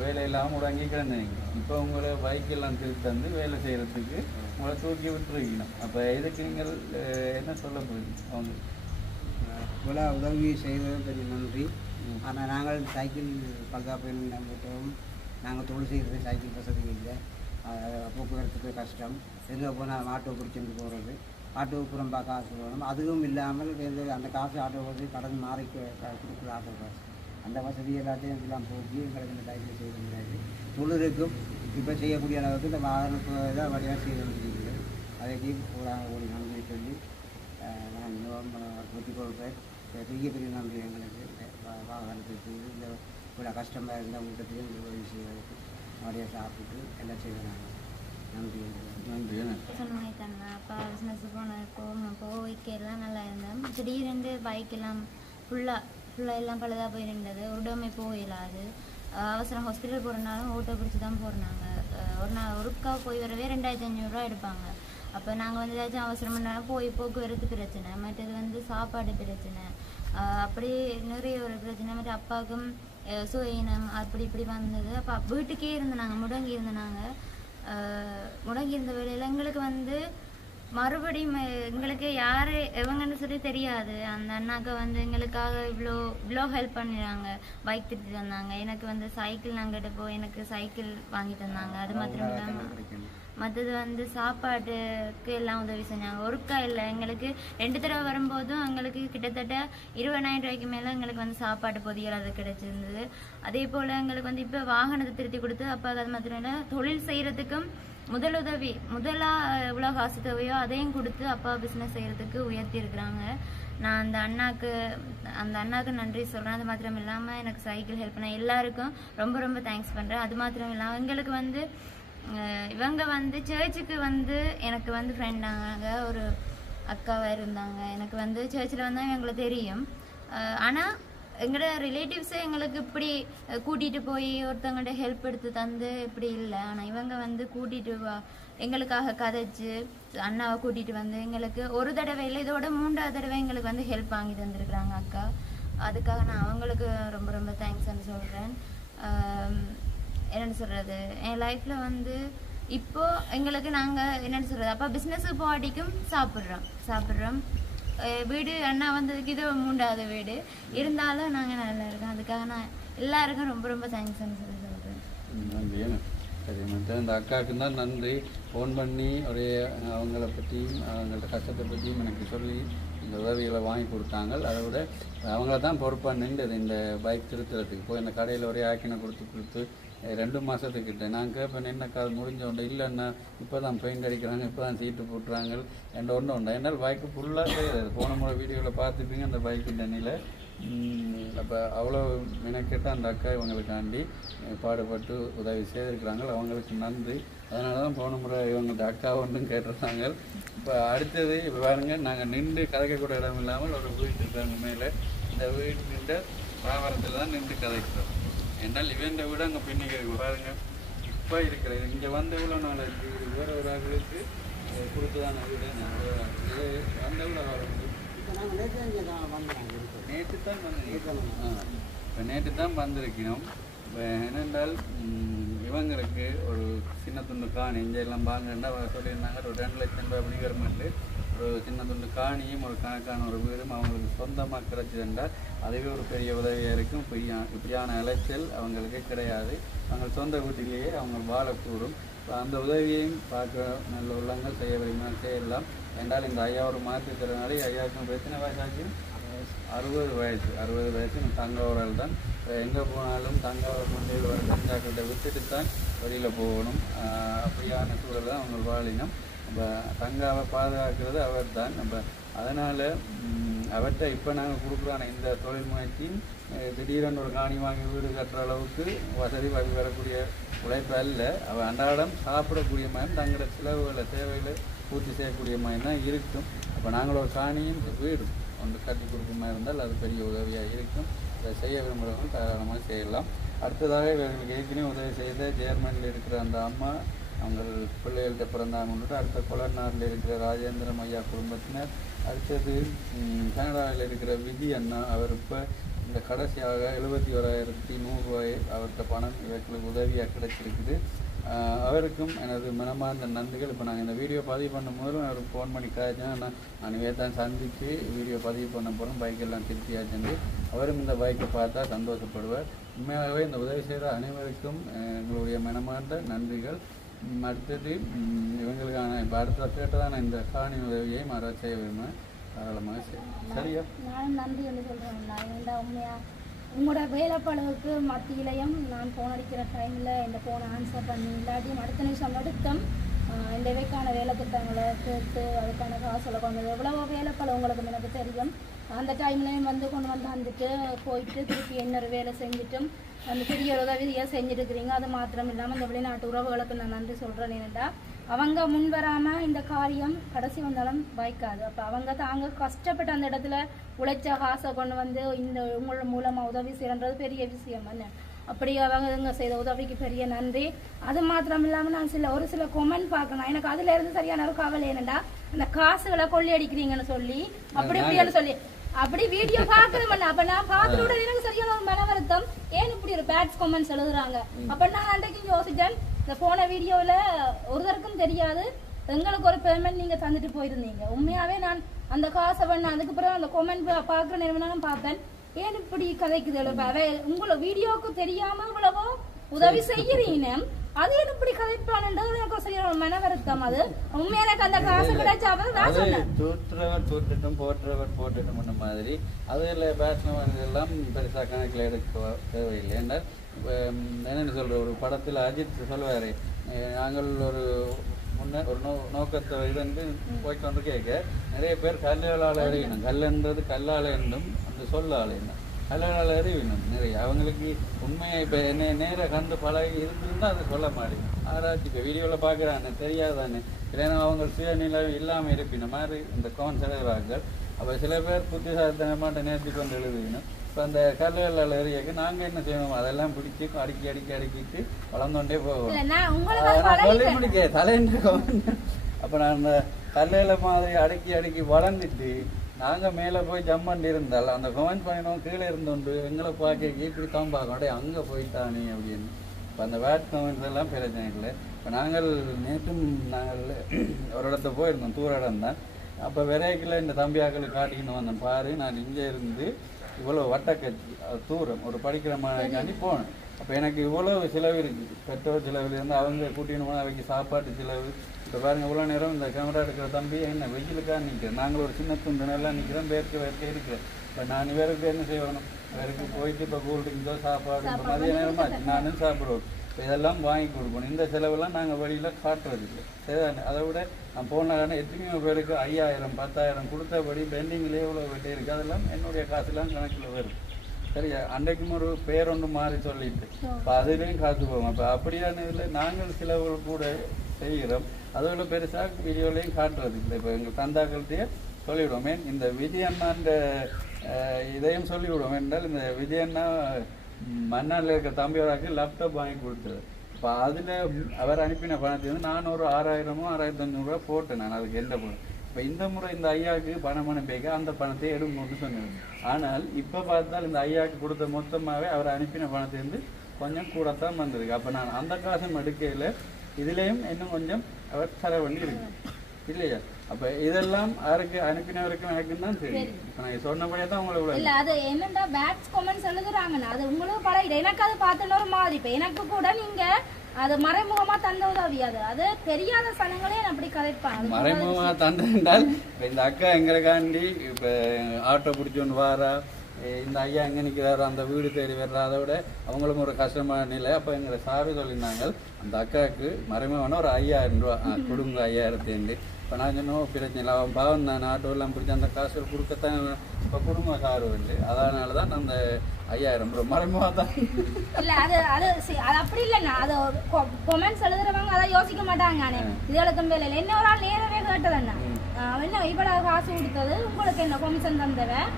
வேலையெல்லாம் முடங்கி கிடந்தீங்க. இப்போ உங்களை பைக்கெல்லாம் திருத்தந்து வேலை செய்கிறதுக்கு உங்களை தூக்கி விட்டுருக்கீங்க. அப்போ இதுக்கு நீங்கள் என்ன சொல்ல போறீங்க? அவங்க இவ்வளோ உதவி செய்வது பெரிய நன்றி. ஆனால் நாங்கள் சைக்கிள் பாதுகாப்பு நம்பிட்டோம். நாங்கள் தொழில் செய்கிறது சைக்கிள் வசதி இல்லை, போக்குவரத்துக்கு கஷ்டம். எங்கே போனால் ஆட்டோ பிடிச்சிட்டு போகிறது, ஆட்டோவுக்கு புறம்பா காசு போகணும். அதுவும் இல்லாமல் அந்த காசு ஆட்டோ வசதி கடன் மாறி கொடுக்குற ஆட்டோ காசு அந்த வசதி எல்லாத்தையும் இதெல்லாம் போக்கி எங்களுக்கு இந்த சைக்கிள் செய்ய முடியாது. தொழிலுக்கும் இப்போ செய்யக்கூடிய அளவுக்கு இந்த வாகனத்தை தான் வழியாக செய்து முடியுது. அதைக்கு ஒரு நன்றி சொல்லி நான் இன்னும் ஒத்திக் கொள்கிறேன். பெரிய பெரிய நன்றி எங்களுக்கு வாகனத்துக்கு இந்த இவ்வளோ கஷ்டமாக இருந்த கூட்டத்தையும் உதவி செய்வதற்கு அப்படியே சாப்பிட்டு எல்லாம் செய்வேன். நன்றி நன்றி. சொன்னாங்க அப்பா பிஸ்னஸ் போய்க்கெல்லாம் நல்லா இருந்தேன். திடீரென்று பைக்கெல்லாம் ஃபுல்லாக எல்லாம் பழுதாக போயிருந்தது. ஒரு டோமே போயிடாது. அவசரம் ஹாஸ்பிட்டல் போகிறனாலும் ஓட்டோ பிடிச்சி தான் போகிறாங்க. ஒருக்கா போய் வரவே 2,500 ரூபா எடுப்பாங்க. அப்போ நாங்கள் வந்து ஏதாச்சும் அவசரம்னாலும் போக்குவரத்து பிரச்சனை, மற்றது வந்து சாப்பாடு பிரச்சனை, அப்படி நிறைய ஒரு பிரச்சனை. மற்ற அப்பாவுக்கும் சுயினம் அப்படி இப்படி வந்தது. அப்போ வீட்டுக்கே நாங்கள் முடங்கி இருந்த வேலையில் எங்களுக்கு வந்து மறுபடியும் எங்களுக்கு யார் எவங்கன்னு சொல்லி தெரியாது. அந்த அண்ணாக்க வந்து எங்களுக்காக இவ்வளோ ஹெல்ப் பண்ணிடுறாங்க. பைக் திருத்தி தந்தாங்க. எனக்கு வந்து சைக்கிள் நாங்கள் எனக்கு சைக்கிள் வாங்கி தந்தாங்க. அது மாத்திரம் இல்லாமல் மற்றது வந்து சாப்பாட்டுக்கு எல்லாம் உதவி செஞ்சாங்க. ஒருக்கா இல்லை, எங்களுக்கு 2 தடவை வரும்போதும் எங்களுக்கு கிட்டத்தட்ட 20,000 ரூபாய்க்கு மேலே எங்களுக்கு வந்து சாப்பாட்டு பொதிகள் அது கிடைச்சிருந்தது. அதே போல் எங்களுக்கு வந்து இப்போ வாகனத்தை திருத்தி கொடுத்து அப்பாவுக்கு அது மாத்திரம் இல்லை, தொழில் செய்கிறதுக்கும் முதலாக எவ்வளோ காசு தேவையோ அதையும் கொடுத்து அப்பா பிஸ்னஸ் செய்கிறதுக்கு உயர்த்தி இருக்கிறாங்க. நான் அந்த அண்ணாக்கு நன்றி சொல்கிறேன். அது மாத்திரம் இல்லாமல் எனக்கு சைக்கிள் ஹெல்ப் பண்ண எல்லாருக்கும் ரொம்ப ரொம்ப தேங்க்ஸ் பண்ணுறேன். அது மாத்திரம் இல்லாமல் எங்களுக்கு வந்து இவங்க வந்து சர்ச்சுக்கு வந்து எனக்கு வந்து ஃப்ரெண்டாங்க, ஒரு அக்காவாக இருந்தாங்க. எனக்கு வந்து சர்ச்சில் வந்தால் எங்களுக்கு தெரியும். ஆனால் எங்களோட ரிலேட்டிவ்ஸே எங்களுக்கு இப்படி கூட்டிகிட்டு போய் ஒருத்தவங்கள்ட்ட ஹெல்ப் எடுத்து தந்து இப்படி இல்லை. ஆனால் இவங்க வந்து கூட்டிகிட்டு எங்களுக்காக கதைச்சு அண்ணாவை கூட்டிகிட்டு வந்து எங்களுக்கு ஒரு தடவை இல்லை, இதோட 3வது தடவை எங்களுக்கு வந்து ஹெல்ப் வாங்கி தந்துருக்குறாங்க அக்கா. அதுக்காக நான் அவங்களுக்கு ரொம்ப ரொம்ப தேங்க்ஸ்ன்னு சொல்கிறேன். என்னென்னு சொல்கிறது, என் லைஃப்பில் வந்து இப்போது எங்களுக்கு நாங்கள் என்னென்னு சொல்கிறது, அப்போ பிஸ்னஸுக்கு போகாட்டிக்கும் சாப்பிட்றோம். வீடு அண்ணா வந்ததுக்கு இது 3வது வீடு இருந்தாலும் நாங்கள் நல்லா இருக்கோம். அதுக்காக நான் எல்லாருக்கும் ரொம்ப ரொம்ப தேங்க்ஸ்ன்னு சொல்கிறேன். நன்றி. சரி, மற்ற இந்த அக்காவுக்கு தான் நன்றி. ஃபோன் பண்ணி ஒரே அவங்கள பற்றியும் அவங்கள்ட்ட கஷ்டத்தை பற்றியும் எனக்கு சொல்லி இந்த உதவிகளை வாங்கி கொடுத்தாங்க. அதை விட அவங்கள தான் பொறுப்பாக நின்றது இந்த பைக் திருத்துறதுக்கு. இப்போ இந்த கடையில் ஒரே ஆக்கினை கொடுத்து 2 மாதத்துக்கிட்ட நான் கேட்பேன், என்னக்கா அது முடிஞ்ச உண்டு இல்லைன்னா இப்போ தான் பெயிண்ட் அடிக்கிறாங்க, இப்போ தான் சீட்டு போட்டுறாங்க என்ற ஒன்று உண்டு. என்னால் பைக்கு ஃபுல்லாக செய்யாது. போன முறை வீடியோவில் பார்த்துப்பீங்க அந்த பைக்கு தண்ணியில். அப்போ அவ்வளோ மெனக்கெட்டு அந்த அக்கா இவங்களுக்காண்டி பாடுபட்டு உதவி செய்திருக்கிறாங்க. அவங்களுக்கு நன்றி. அதனால தான் போன முறை இவங்கள்ட்ட அக்கா ஒன்றும் கேட்டிருந்தாங்க. இப்போ அடுத்தது இப்போ பாருங்க, நாங்கள் நின்று கதைக்கக்கூட இடம் இல்லாமல் ஒரு வீட்டு இருக்காங்க மேலே. இந்த வீட்டுக்கிட்ட பாவரத்தில் தான் நின்று கதைக்கிறோம். என்னால் இவன் வீடு அங்கே பின்னிக்க இருக்கு பாருங்க. இப்போ இருக்கிறது இங்கே வந்து இவ்வளோ நாள் இருக்குது. இது வேறு ஒரு ஆளுக்கு கொடுத்துதான வீடு. அந்த வீடு நேற்று தான் இப்போ நேற்று தான் வந்திருக்கணும். என்னென்றால் இவங்களுக்கு ஒரு சின்ன துண்டு காணி இங்கே எல்லாம் வாங்கினா சொல்லியிருந்தாங்க. ஒரு 2 லட்சம் ரூபாய் அப்படி கவர்மெண்ட்டு ஒரு சின்ன துண்டு காணியும் ஒரு கணக்கான ஒரு வீடும் அவங்களுக்கு சொந்தமாக கிடைச்சதுன்றால் அதுவே ஒரு பெரிய உதவியாக இருக்கும். இப்படியான அலைச்சல் அவங்களுக்கு கிடையாது. அவங்க சொந்த வீட்டிலேயே அவங்க வாழக்கூடும். அந்த உதவியையும் பார்க்க நல்ல உள்ளங்கள் செய்ய விரும்பினால் செய்யலாம். என்றால் இந்த ஐயா ஒரு மாற்றுத்திறனாளி. ஐயாவுக்கும் பிரச்சனை வயசாச்சும் 60 வயசு. 60 வயசு தங்கவரால் தான் எங்கே போனாலும் தங்கவரை கொண்டு கஞ்சாக்கிட்ட விட்டுட்டு தான் வெளியில் போகணும். அப்படியான சூழல் தான் அவங்க வாழினம். நம்ம தங்காவை பாதுகாக்கிறது அவர் தான். நம்ம அதனால் அவர்கிட்ட இப்போ நாங்கள் கொடுக்குறான இந்த தொழில் முயற்சி திடீரென்று ஒரு காணி வாங்கி வீடு கட்டுற அளவுக்கு வசதி வாங்கி வரக்கூடிய உழைப்பு அல்ல. அவள் அன்றாடம் சாப்பிடக்கூடிய மாதிரி தங்களோட செலவுகளை தேவைகளை பூர்த்தி செய்யக்கூடிய மாதிரி தான் இருக்கும். அப்போ நாங்கள் ஒரு காணியும் வீடும் ஒன்று கட்டி கொடுக்குற மாதிரி இருந்தால் அது பெரிய உதவியாக இருக்கும். அதை செய்ய விரும்புகிறவங்க தாராளமாக செய்யலாம். அடுத்ததாக இவர்களுக்கு ஏற்கனவே உதவி செய்த ஜெர்மனியில் இருக்கிற அந்த அம்மா அவங்க பிள்ளைகள்கிட்ட பிறந்தாங்க. அடுத்த கொலநாட்டில் இருக்கிற ராஜேந்திரம் ஐயா குடும்பத்தினர். அடுத்தது கனடாவில் இருக்கிற விதி அண்ணா. அவர் இப்போ இந்த கடைசியாக 71,100 ரூபாய் அவர்கிட்ட பணம் இவர்களுக்கு உதவியாக கிடைச்சிருக்குது. அவருக்கும் எனது மனமார்ந்த நன்றிகள். இப்போ நாங்கள் இந்த வீடியோ பதிவு பண்ணும் போது அவருக்கு ஃபோன் பண்ணி காய்ச்சேன். நான் தான் சந்தித்து வீடியோ பதிவு பண்ண போகிறோம். பைக்கெல்லாம் திருப்தியாச்சு. அவரும் இந்த பைக்கை பார்த்தா சந்தோஷப்படுவார். உண்மையாகவே இந்த உதவி செய்கிற அனைவருக்கும் எங்களுடைய மனமார்ந்த நன்றிகள். அடுத்தது இவங்களுக்கான இப்போ அடுத்த கேட்டதான இந்த காணி உதவியை மற செய்ய விரும்புகிறேன். தாராளமாக சரியா நானும் நன்றி என்று சொல்கிறேன். உண்மையாக உங்களோட வேலைப்பளவுக்கு மத்தியிலையும் நான் ஃபோன் அடிக்கிற டைமில் இந்த ஃபோனை ஆன்சர் பண்ணி இல்லாட்டியும் அடுத்த நிமிஷம் எடுத்தோம் இந்த இவைக்கான வேலை திட்டங்களை கேட்டு அதுக்கான காசுல கொண்டு எவ்வளவோ வேலைப்பளவு உங்களுக்கு எனக்கு தெரியும். அந்த டைம்லையும் வந்து கொண்டு வந்துட்டு போயிட்டு திருப்பி இன்னொரு வேலை செஞ்சுட்டும் அந்த பெரிய உதவியாக செஞ்சுட்டுருக்கிறீங்க. அது மாத்திரம் இல்லாமல் இந்த வெளிநாட்டு உறவுகளுக்கு நான் நன்றி சொல்கிறேன். ஏன்னா அவங்க முன் வராமல் இந்த காரியம் கடைசி வந்தாலும் வாய்க்காது. அப்போ அவங்க தாங்க கஷ்டப்பட்டு அந்த இடத்துல உழைச்ச காசை கொண்டு வந்து இந்த உங்களோட மூலமாக உதவி செய்யறது பெரிய விஷயம் என்ன. அப்படி அவங்க செய்த உதவிக்கு பெரிய நன்றி. அது மாத்திரம் இல்லாமல் நான் ஒரு சில கொமெண்ட் பார்க்கணும். எனக்கு அதுல இருந்து சரியான ஒரு கவலை என்னடா அந்த காசுகளை கொள்ளையடிக்கிறீங்கன்னு சொல்லி அப்படி இப்படின்னு சொல்லி அப்படி வீடியோ பாக்குறேன். அப்ப நான் பார்த்துட்டு எனக்கு சரியான ஒரு மன வருத்தம். ஏன் இப்படி ஒரு பேட்ஸ் கொமெண்ட்ஸ் எழுதுறாங்க. அப்ப நான் அன்றைக்கு யோசிச்சேன், இந்த போன வீடியோல ஒருத்தருக்கும் தெரியாது எங்களுக்கு ஒரு பேமெண்ட் நீங்க தந்துட்டு போயிருந்தீங்க. உண்மையாவே நான் அந்த காசை பண்ண அதுக்கு பிறகு அந்த கொமெண்ட் பாக்குற நேரம் பார்ப்பேன். ஏன் இப்படி கதைக்குது உங்களோட வீடியோக்கு தெரியாம இவ்வளவோ உதவி செய்யறீங்க. அது எப்படி கதைப்பான்ன்றது எனக்கு சரியான மன வருத்தம். அது உண்மையா எனக்கு அந்த காசு கிடைச்சாவது நான் சொன்னேன். தூற்றுறவர் தூட்டுட்டும் போட்டுறவர் போட்டுட்டும் அந்த மாதிரி அதில் பேட்ஸ்மேன் எல்லாம் பெருசாக கணக்கில் எடுக்க தேவையில்லை. என்றால் என்னென்னு சொல்கிற ஒரு படத்தில் அஜித் சொல்லுவார், நாங்கள் ஒரு முன்னே ஒரு நோக்கத்தை இருந்து போய்கொண்டு கேட்க நிறைய பேர் கல்லால் அறிவினும். கல்லுன்றது கல்லால் என்றும் அந்த சொல்லால் என்ன கல்லால் அறிவினும் நிறைய அவங்களுக்கு உண்மையை இப்போ என்ன நேராக கண்டு பழகி இருந்துருந்தால் அதை சொல்ல மாட்டேங்க. ஆராய்ச்சி இப்போ வீடியோவில் பார்க்குறாங்க தெரியாதானே இல்லைன்னா அவங்க சுயநிலை இல்லாமல் இருப்பின மாதிரி இந்த கோன் செலவார்கள். அப்போ சில பேர் புத்திசாலித்தனமாட்ட நேர்த்தி கொண்டு எழுதுவினோம். இப்போ அந்த கல்லுகளால் எறியக்கு நாங்கள் என்ன செய்யணும், அதெல்லாம் பிடிச்சி அடுக்கிட்டு வளர்ந்தோண்டே போவோம். சொல்லி முடிக்க தலைன்னு அப்போ நான் அந்த கல்லுகளை மாதிரி அடுக்கி வளர்ந்துட்டு நாங்கள் மேலே போய் ஜம்ப் பண்ணி இருந்தால் அந்த கமெண்ட் பண்ணினோம் கீழே இருந்தோண்டு எங்களை பார்க்க இப்படி தான் பார்க்கணும் அடே அங்கே போயிட்டானே அப்படின்னு. இப்போ அந்த பேட் கமெண்ட்ஸ் எல்லாம் பிரச்சனை இல்லை. இப்போ நாங்கள் நேற்றும் நாங்கள் ஒரு இடத்த போயிருந்தோம், தூர இடம் தான். அப்போ விரைக்கில் இந்த தம்பியாக்களுக்கு காட்டிக்கின்னு வந்தேன் பாரு, நான் இங்கே இருந்து இவ்வளோ வட்டக்கட்சி தூரம் ஒரு படிக்கிற மாதிரி போனேன். அப்போ எனக்கு இவ்வளவு செலவு இருக்குது. பெட்ரோல் செலவுலேருந்து அவங்க கூட்டின்னு போனால் அவைக்கு சாப்பாட்டு செலவு. இப்போ பாருங்கள் இவ்வளோ நேரம் இந்த கேமரா எடுக்கிற தம்பி என்ன வெயிலுக்காக நிற்கிறேன். நாங்கள் ஒரு சின்ன துண்டு நல்லா நிற்கிறோம், வேர்க்க இருக்கிறேன். இப்போ நான் இவருக்கு என்ன செய்யணும், இவருக்கு போயிட்டு இப்போ கூல்ட்ரிங்ஸோ சாப்பாடு இப்போ மதிய நேரமாக நானும் சாப்பிடுவோம். இதெல்லாம் வாங்கி கொடுக்கணும். இந்த செலவெல்லாம் நாங்கள் வெளியில் காட்டுறதில்லை. சரிதானே? அதை விட நான் போனாலும் எத்தனையோ பேருக்கு 5000 10,000 கொடுத்தபடி பெண்டிங்லேயே இவ்வளோ வெட்டி இருக்குது. அதெல்லாம் என்னுடைய காசுலாம் கணக்கில் வரும். சரியா? அன்றைக்கும் ஒரு பேர் ஒன்று மாறி சொல்லிட்டு இப்போ அதுலேயும் காசு போவோம். அப்போ அப்படியான இதில் நாங்கள் செலவுகள் கூட செய்கிறோம். அதோட பெருசாக வீடியோலையும் காட்டுறது இல்லை. இப்போ எங்கள் தந்தாக்கள்கிட்டயே சொல்லிவிடுவோமே. இந்த விஜய் அண்ணான்ற இதையும் சொல்லிவிடுவோம் என்றால், இந்த விஜய் அண்ணா மன்னாரில் இருக்கிற தம்பியோராக்கு லேப்டாப் வாங்கி கொடுத்தது. இப்போ அதில் அவர் அனுப்பின பணத்தை வந்து நான் ஒரு 6000 6500 போட்டேன். நான் அதுக்கு எந்த பணம் இப்போ இந்த முறை இந்த ஐயாவுக்கு பணம் அனுப்பிக்க அந்த பணத்தை எடுக்கணும்னு சொன்னேன். ஆனால் இப்போ பார்த்தால் இந்த ஐயாவுக்கு கொடுத்த மொத்தமாகவே அவர் அனுப்பின பணத்தை வந்து கொஞ்சம் கூடத்தான் வந்திருக்கு. அப்போ நான் அந்த காசும் எடுக்கையில் இதுலேயும் இன்னும் கொஞ்சம் அவர் தர வேண்டி இருக்கு இல்லையா? அப்ப இதெல்லாம் யாருக்கு அனுப்பினவருக்கும் எனக்கும் தான் தெரியும். நான் சொன்னபடியே தான் உங்களுக்கு இல்ல அது என்னண்டா பேட்ஸ் கமெண்ட்ஸ் எழுதுறாங்கன்னா அது உங்களுக்கு பழகிடும். எனக்கு அது பார்த்தன ஒரு மாதிரி. இப்ப எனக்கு கூட நீங்க அது மறைமுகமா தந்த உதவி அது தெரியாத சனங்களே அப்படி கதைப்பாங்க. மறைமுகமா தந்தால் இந்த அக்கா எங்களுக்காண்டி இப்ப ஆட்டோ பிடிச்சோன்னு வாரா, இந்த ஐயா எங்க நிற்கிறாரு, அந்த வீடு தேடி வர்றா, அதை விட அவங்களும் ஒரு கஷ்டமான நிலை. அப்போ எங்களை சாவி சொல்லியிருந்தாங்க அந்த அக்காவுக்கு மறைமுகமான ஒரு 5000 ரூபா கொடுங்க 5000 இப்போ நான் சொன்னோம் பிரச்சனை இல்லை, அவன் பாவம் தான் ஆட்டோ எல்லாம் பிடிச்சி அந்த காசு கொடுக்கத்தான் இப்போ குடும்ப காரு இல்லை. அதனால தான் அந்த 5000 ரூபா மறைமுகமாக தான் இல்லை. அது அது அப்படி இல்லைண்ணா. அது கொமெண்ட்ஸ் எழுதுறவங்க அதை யோசிக்க மாட்டாங்க. இதுகளுக்கும் வேலை இல்லை. என்ன ஒரு ஆள் நேரவே கேட்டதுண்ணா, என்ன இவ்வளவு காசு கொடுத்தது உங்களுக்கு என்ன கொமிஷன் தந்தவன்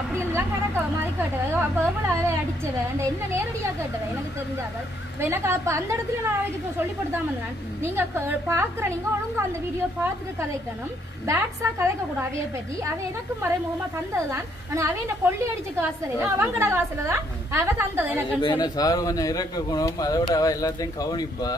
அப்படின்லாம் கணக்கு மாதிரி கேட்டவன். அப்போ எவ்வளோ அடிச்சவன் என்ன நேரடியாக கேட்டவன் எனக்கு தெரிஞ்சார்கள். எனக்கு அப்போ அந்த இடத்துல நான் அவைக்கு இப்போ சொல்லிப்படுத்தாம இருந்தேன். நீங்கள் பார்க்குற நீங்கள் ஒழுங்காக அந்த வீடியோ பார்த்துட்டு கதைக்கணும். பேட்ஸாக கதைக்கக்கூடாது அவையை பற்றி. அவன் எனக்கு மறைமுகமாக தந்தது தான். ஆனால் அவன் என்ன கொள்ளி அடிச்ச காசு இல்லை, அவங்களோட காசுல தான் அவன் தந்தது எனக்கு. சார் கொஞ்சம் இறக்க குணம், அதோட அவள் எல்லாத்தையும் கவனிப்பா.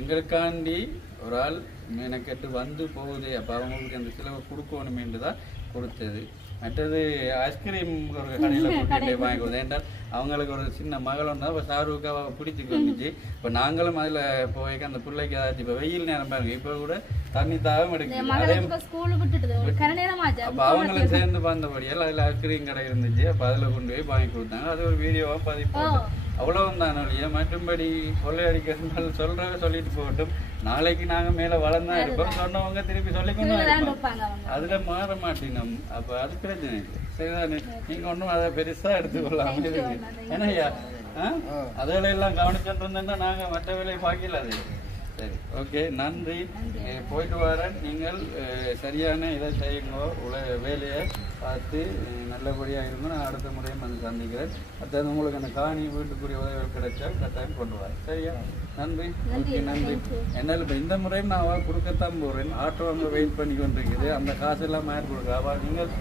எங்களுக்காண்டி ஒரு ஆள் மெனக்கெட்டு வந்து போகுது. அப்போ அவங்களுக்கு அந்த செலவை கொடுக்கணுமேன்று தான் கொடுத்தது. மற்றது ஐஸ்கிரீம் ஒரு கடையில் கூட்டிகிட்டு வாங்கி கொடுத்தேன். என்றால் அவங்களுக்கு ஒரு சின்ன மகள் ஒன்றா இப்போ சாருக்காக பிடிச்சிட்டு வந்துச்சு. இப்போ நாங்களும் அதில் போய் அந்த பிள்ளைக்கு ஏதாச்சும் இப்போ வெயில் நேரம் பாருங்க, இப்போ கூட தண்ணி தாகம் எடுக்குது. அப்போ அவங்களும் சேர்ந்து வந்தபடியால் அதில் ஐஸ்கிரீம் கடை இருந்துச்சு. அப்போ அதில் கொண்டு போய் வாங்கி கொடுத்தாங்க. அது ஒரு வீடியோவாக பதிப்பு அவ்வளவும் தான் இல்லையா? மற்றும்படி கொள்ளையடிக்கிறது சொல்றவங்க சொல்லிட்டு போகட்டும். நாளைக்கு நாங்க மேல வளர்ந்தா இருப்போம், சொன்னவங்க திருப்பி சொல்லிக்கொண்டு அதுல மாற மாட்டினோம். அப்ப அது பிரச்சனை இல்லை. சரிதானே? நீங்க ஒன்றும் அதை பெருசா எடுத்துக்கொள்ளாம இருக்கு. ஏன்னா அதெல்லாம் எல்லாம் கவனிச்சுட்டு இருந்தேன்னா நாங்க மற்ற வேலையை பார்க்கல. அது சரி, ஓகே, நன்றி. போயிட்டு வரேன். நீங்கள் சரியான இதை செய்யுங்க, வேலையை பார்த்து நல்லபடியாக இருக்கும். நான் அடுத்த முறையும் வந்து சந்திக்கிறேன். அடுத்தது உங்களுக்கு அந்த காணி வீட்டுக்குரிய உதவிகள் கிடைச்சா கட்டாயம் கொண்டு வரேன். சரியா? நன்றி. ஓகே, நன்றி. என்னால் இப்போ இந்த முறையும் நான் கொடுக்கத்தான் போகிறேன். ஆட்டோ அங்கே வெயிட் பண்ணி கொண்டிருக்குது. அந்த காசு எல்லாம் மேற் கொடுக்குறா. நீங்கள்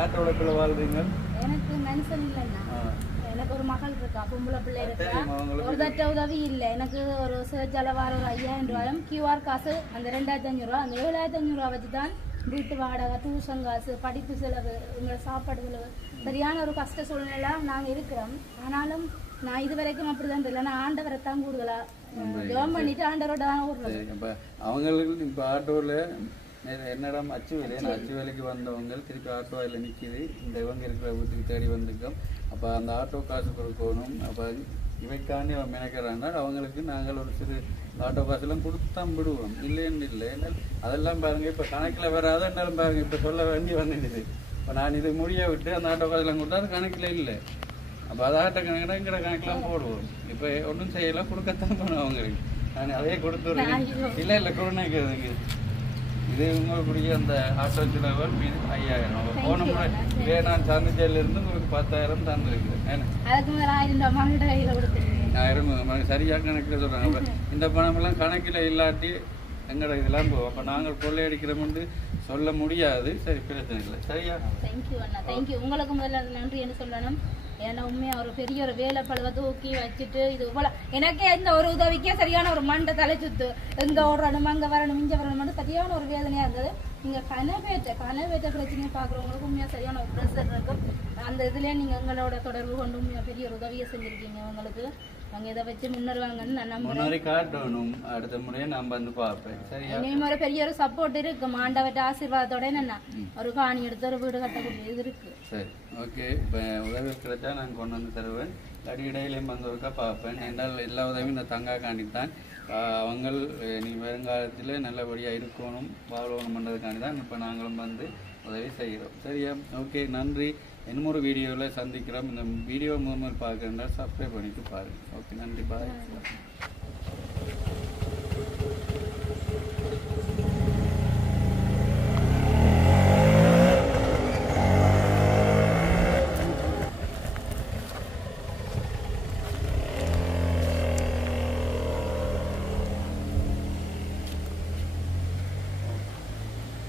ஆட்டோட பிள்ளை வாழ்றீங்க? எனக்கு மனுஷன் இல்லைன்னா எனக்கு ஒரு மகள் இருக்கா, பொம்பளை பிள்ளை இருக்கா. ஒரு தட்ட உதவி இல்லை எனக்கு. ஒரு செலவார ஒரு 5000 ரூபாயும் கியூஆர் காசு அந்த 2500 ரூபா, அந்த 7500 ரூபா வச்சு தான் வீட்டு வாடகை, டியூஷன் காசு, படிப்பு செலவு, எங்களோட சாப்பாடு செலவு, சரியான ஒரு கஷ்ட சூழ்நிலை நாங்கள் இருக்கிறோம். ஆனாலும் நான் இது வரைக்கும் அப்படிதான் தெரியல. நான் ஆண்டவரை தான் கூடுதலா ஜெபம் பண்ணிட்டு ஆண்டவரோட தான் ஓடுறது. இப்போ அவங்களுக்கு இப்போ ஆட்டோவில் என்னிடம் அச்சு வேலை, அச்சு வேலைக்கு வந்தவங்க திருப்பி ஆட்டோ அதில் நிற்கிது. இந்த இவங்க இருக்கிற வீட்டுக்கு தேடி வந்துருக்கோம். அப்போ அந்த ஆட்டோ காசு கொடுக்கணும். அப்போ இவைக்காண்டி அவன் மெனக்கிறாங்க. அவங்களுக்கு நாங்கள் ஒரு சிறு ஆட்டோ காசுலாம் கொடுத்தான் விடுவோம். இல்லைன்னு இல்லை. அதெல்லாம் பாருங்கள் இப்போ கணக்கில் வராது. என்னாலும் பாருங்கள் இப்போ சொல்ல வேண்டி வந்துடுது. இப்போ நான் இது முடிய விட்டு அந்த ஆட்டோ காசுலாம் கொடுத்தா அது கணக்கில் இல்லை. அப்போ அது ஆட்டோ கணக்குனா எங்கட கணக்கெலாம் போடுவோம். இப்போ ஒன்றும் செய்யலாம், கொடுக்கத்தான் போனோம் அவங்களுக்கு. நான் அதையே கொடுத்துருக்கேன். இல்லை இல்லை கொடுனைக்கிறதுங்க. இது உங்களுடைய அந்த ஆட்டோ செலவுகள் மீது 5000. போன முறை இதே நான் சந்திச்சதிலிருந்து உங்களுக்கு 10,000 தந்துருக்குது. 1000 சரியாக கணக்கில் சொல்கிறாங்க. இந்த பணமெல்லாம் கணக்கில் இல்லாட்டி எங்கட இதெல்லாம் போவோம். அப்போ நாங்கள் கொள்ளையடிக்கிறோம்னு சொல்ல முடியாது. சரி, பிரச்சனை இல்லை. சரியா? தேங்க்யூ அண்ணா, தேங்க்யூ. உங்களுக்கு முதல்ல நன்றி என்று சொல்லணும். ஏன்னா உண்மையா ஒரு பெரிய ஒரு வேலை பழுவை தூக்கி வச்சுட்டு இது இவ்வளோ எனக்கே இந்த ஒரு உதவிக்கே சரியான ஒரு மண்டை தலை சுத்து எங்க ஓடணும் அங்க வரணும் இங்க வரணும் சரியான ஒரு வேதனையா இருந்தது. நீங்க கனவேற்ற பிரச்சனையை பாக்குறவங்களுக்கு உண்மையா சரியான ஒரு ப்ரெஷர் இருக்கும். அந்த இதுலயே நீங்க எங்களோட தொடர்பு கொண்டு உண்மையா பெரிய ஒரு உதவியை செஞ்சிருக்கீங்க. உங்களுக்கு நாங்க இதை வச்சு முன்னேறுவாங்கன்னு நான் நம்புறேன். காட்டணும் அடுத்த முறையே நான் வந்து பார்ப்பேன். சரியா இனிமே ஒரு பெரிய ஒரு சப்போர்ட் இருக்கு. ஆண்டவர்ட்ட ஆசீர்வாதத்தோட என்ன ஒரு காணி எடுத்து ஒரு வீடு கட்டக்கூடிய இது இருக்கு. சரி ஓகே. இப்போ உதவி கிடைச்சா நான் கொண்டு வந்து தருவேன். இடையிலையும் வந்தவருக்கா பார்ப்பேன். என்றால் எல்லா உதவியும் இந்த தங்கா காண்டித்தான் அவங்க நீ வருங்காலத்தில் நல்லபடியாக இருக்கணும் வாழணும் பண்ணுறதுக்காண்டி தான் இப்போ நாங்களும் வந்து உதவி செய்கிறோம். சரியா ஓகே நன்றி. இன்னும் ஒரு வீடியோவில் சந்திக்கிறோம். இந்த வீடியோ முதல் பார்க்குறேன்னா சப்ஸ்கிரைப் பண்ணிட்டு பாருங்கள். ஓகே நன்றி பாய்.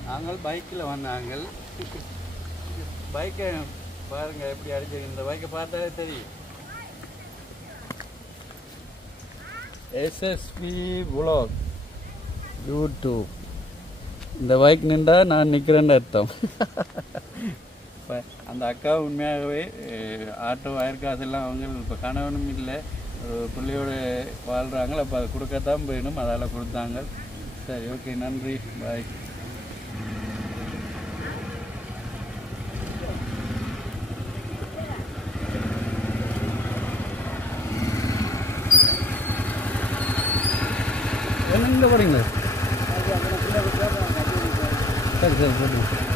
நாங்கள் பைக்கில் வந்தாங்க. பைக்கை பாருங்க எப்படி அடிச்சு. இந்த பைக்கை பார்த்தாலே தெரியும். SSP vlog YouTube. இந்த பைக் நின்றா நான் நிற்கிறேன்னு அர்த்தம். அந்த அக்கா உண்மையாகவே ஆட்டோ வயர்காசெல்லாம் அவங்க இப்போ கணவனும் இல்லை பிள்ளையோடு வாழ்கிறாங்க. அப்போ அதை கொடுக்கத்தான் போயிடும். அதால் கொடுத்தாங்க. சரி ஓகே நன்றி பாய். எங்கே போகிறீங்க? சரி சரி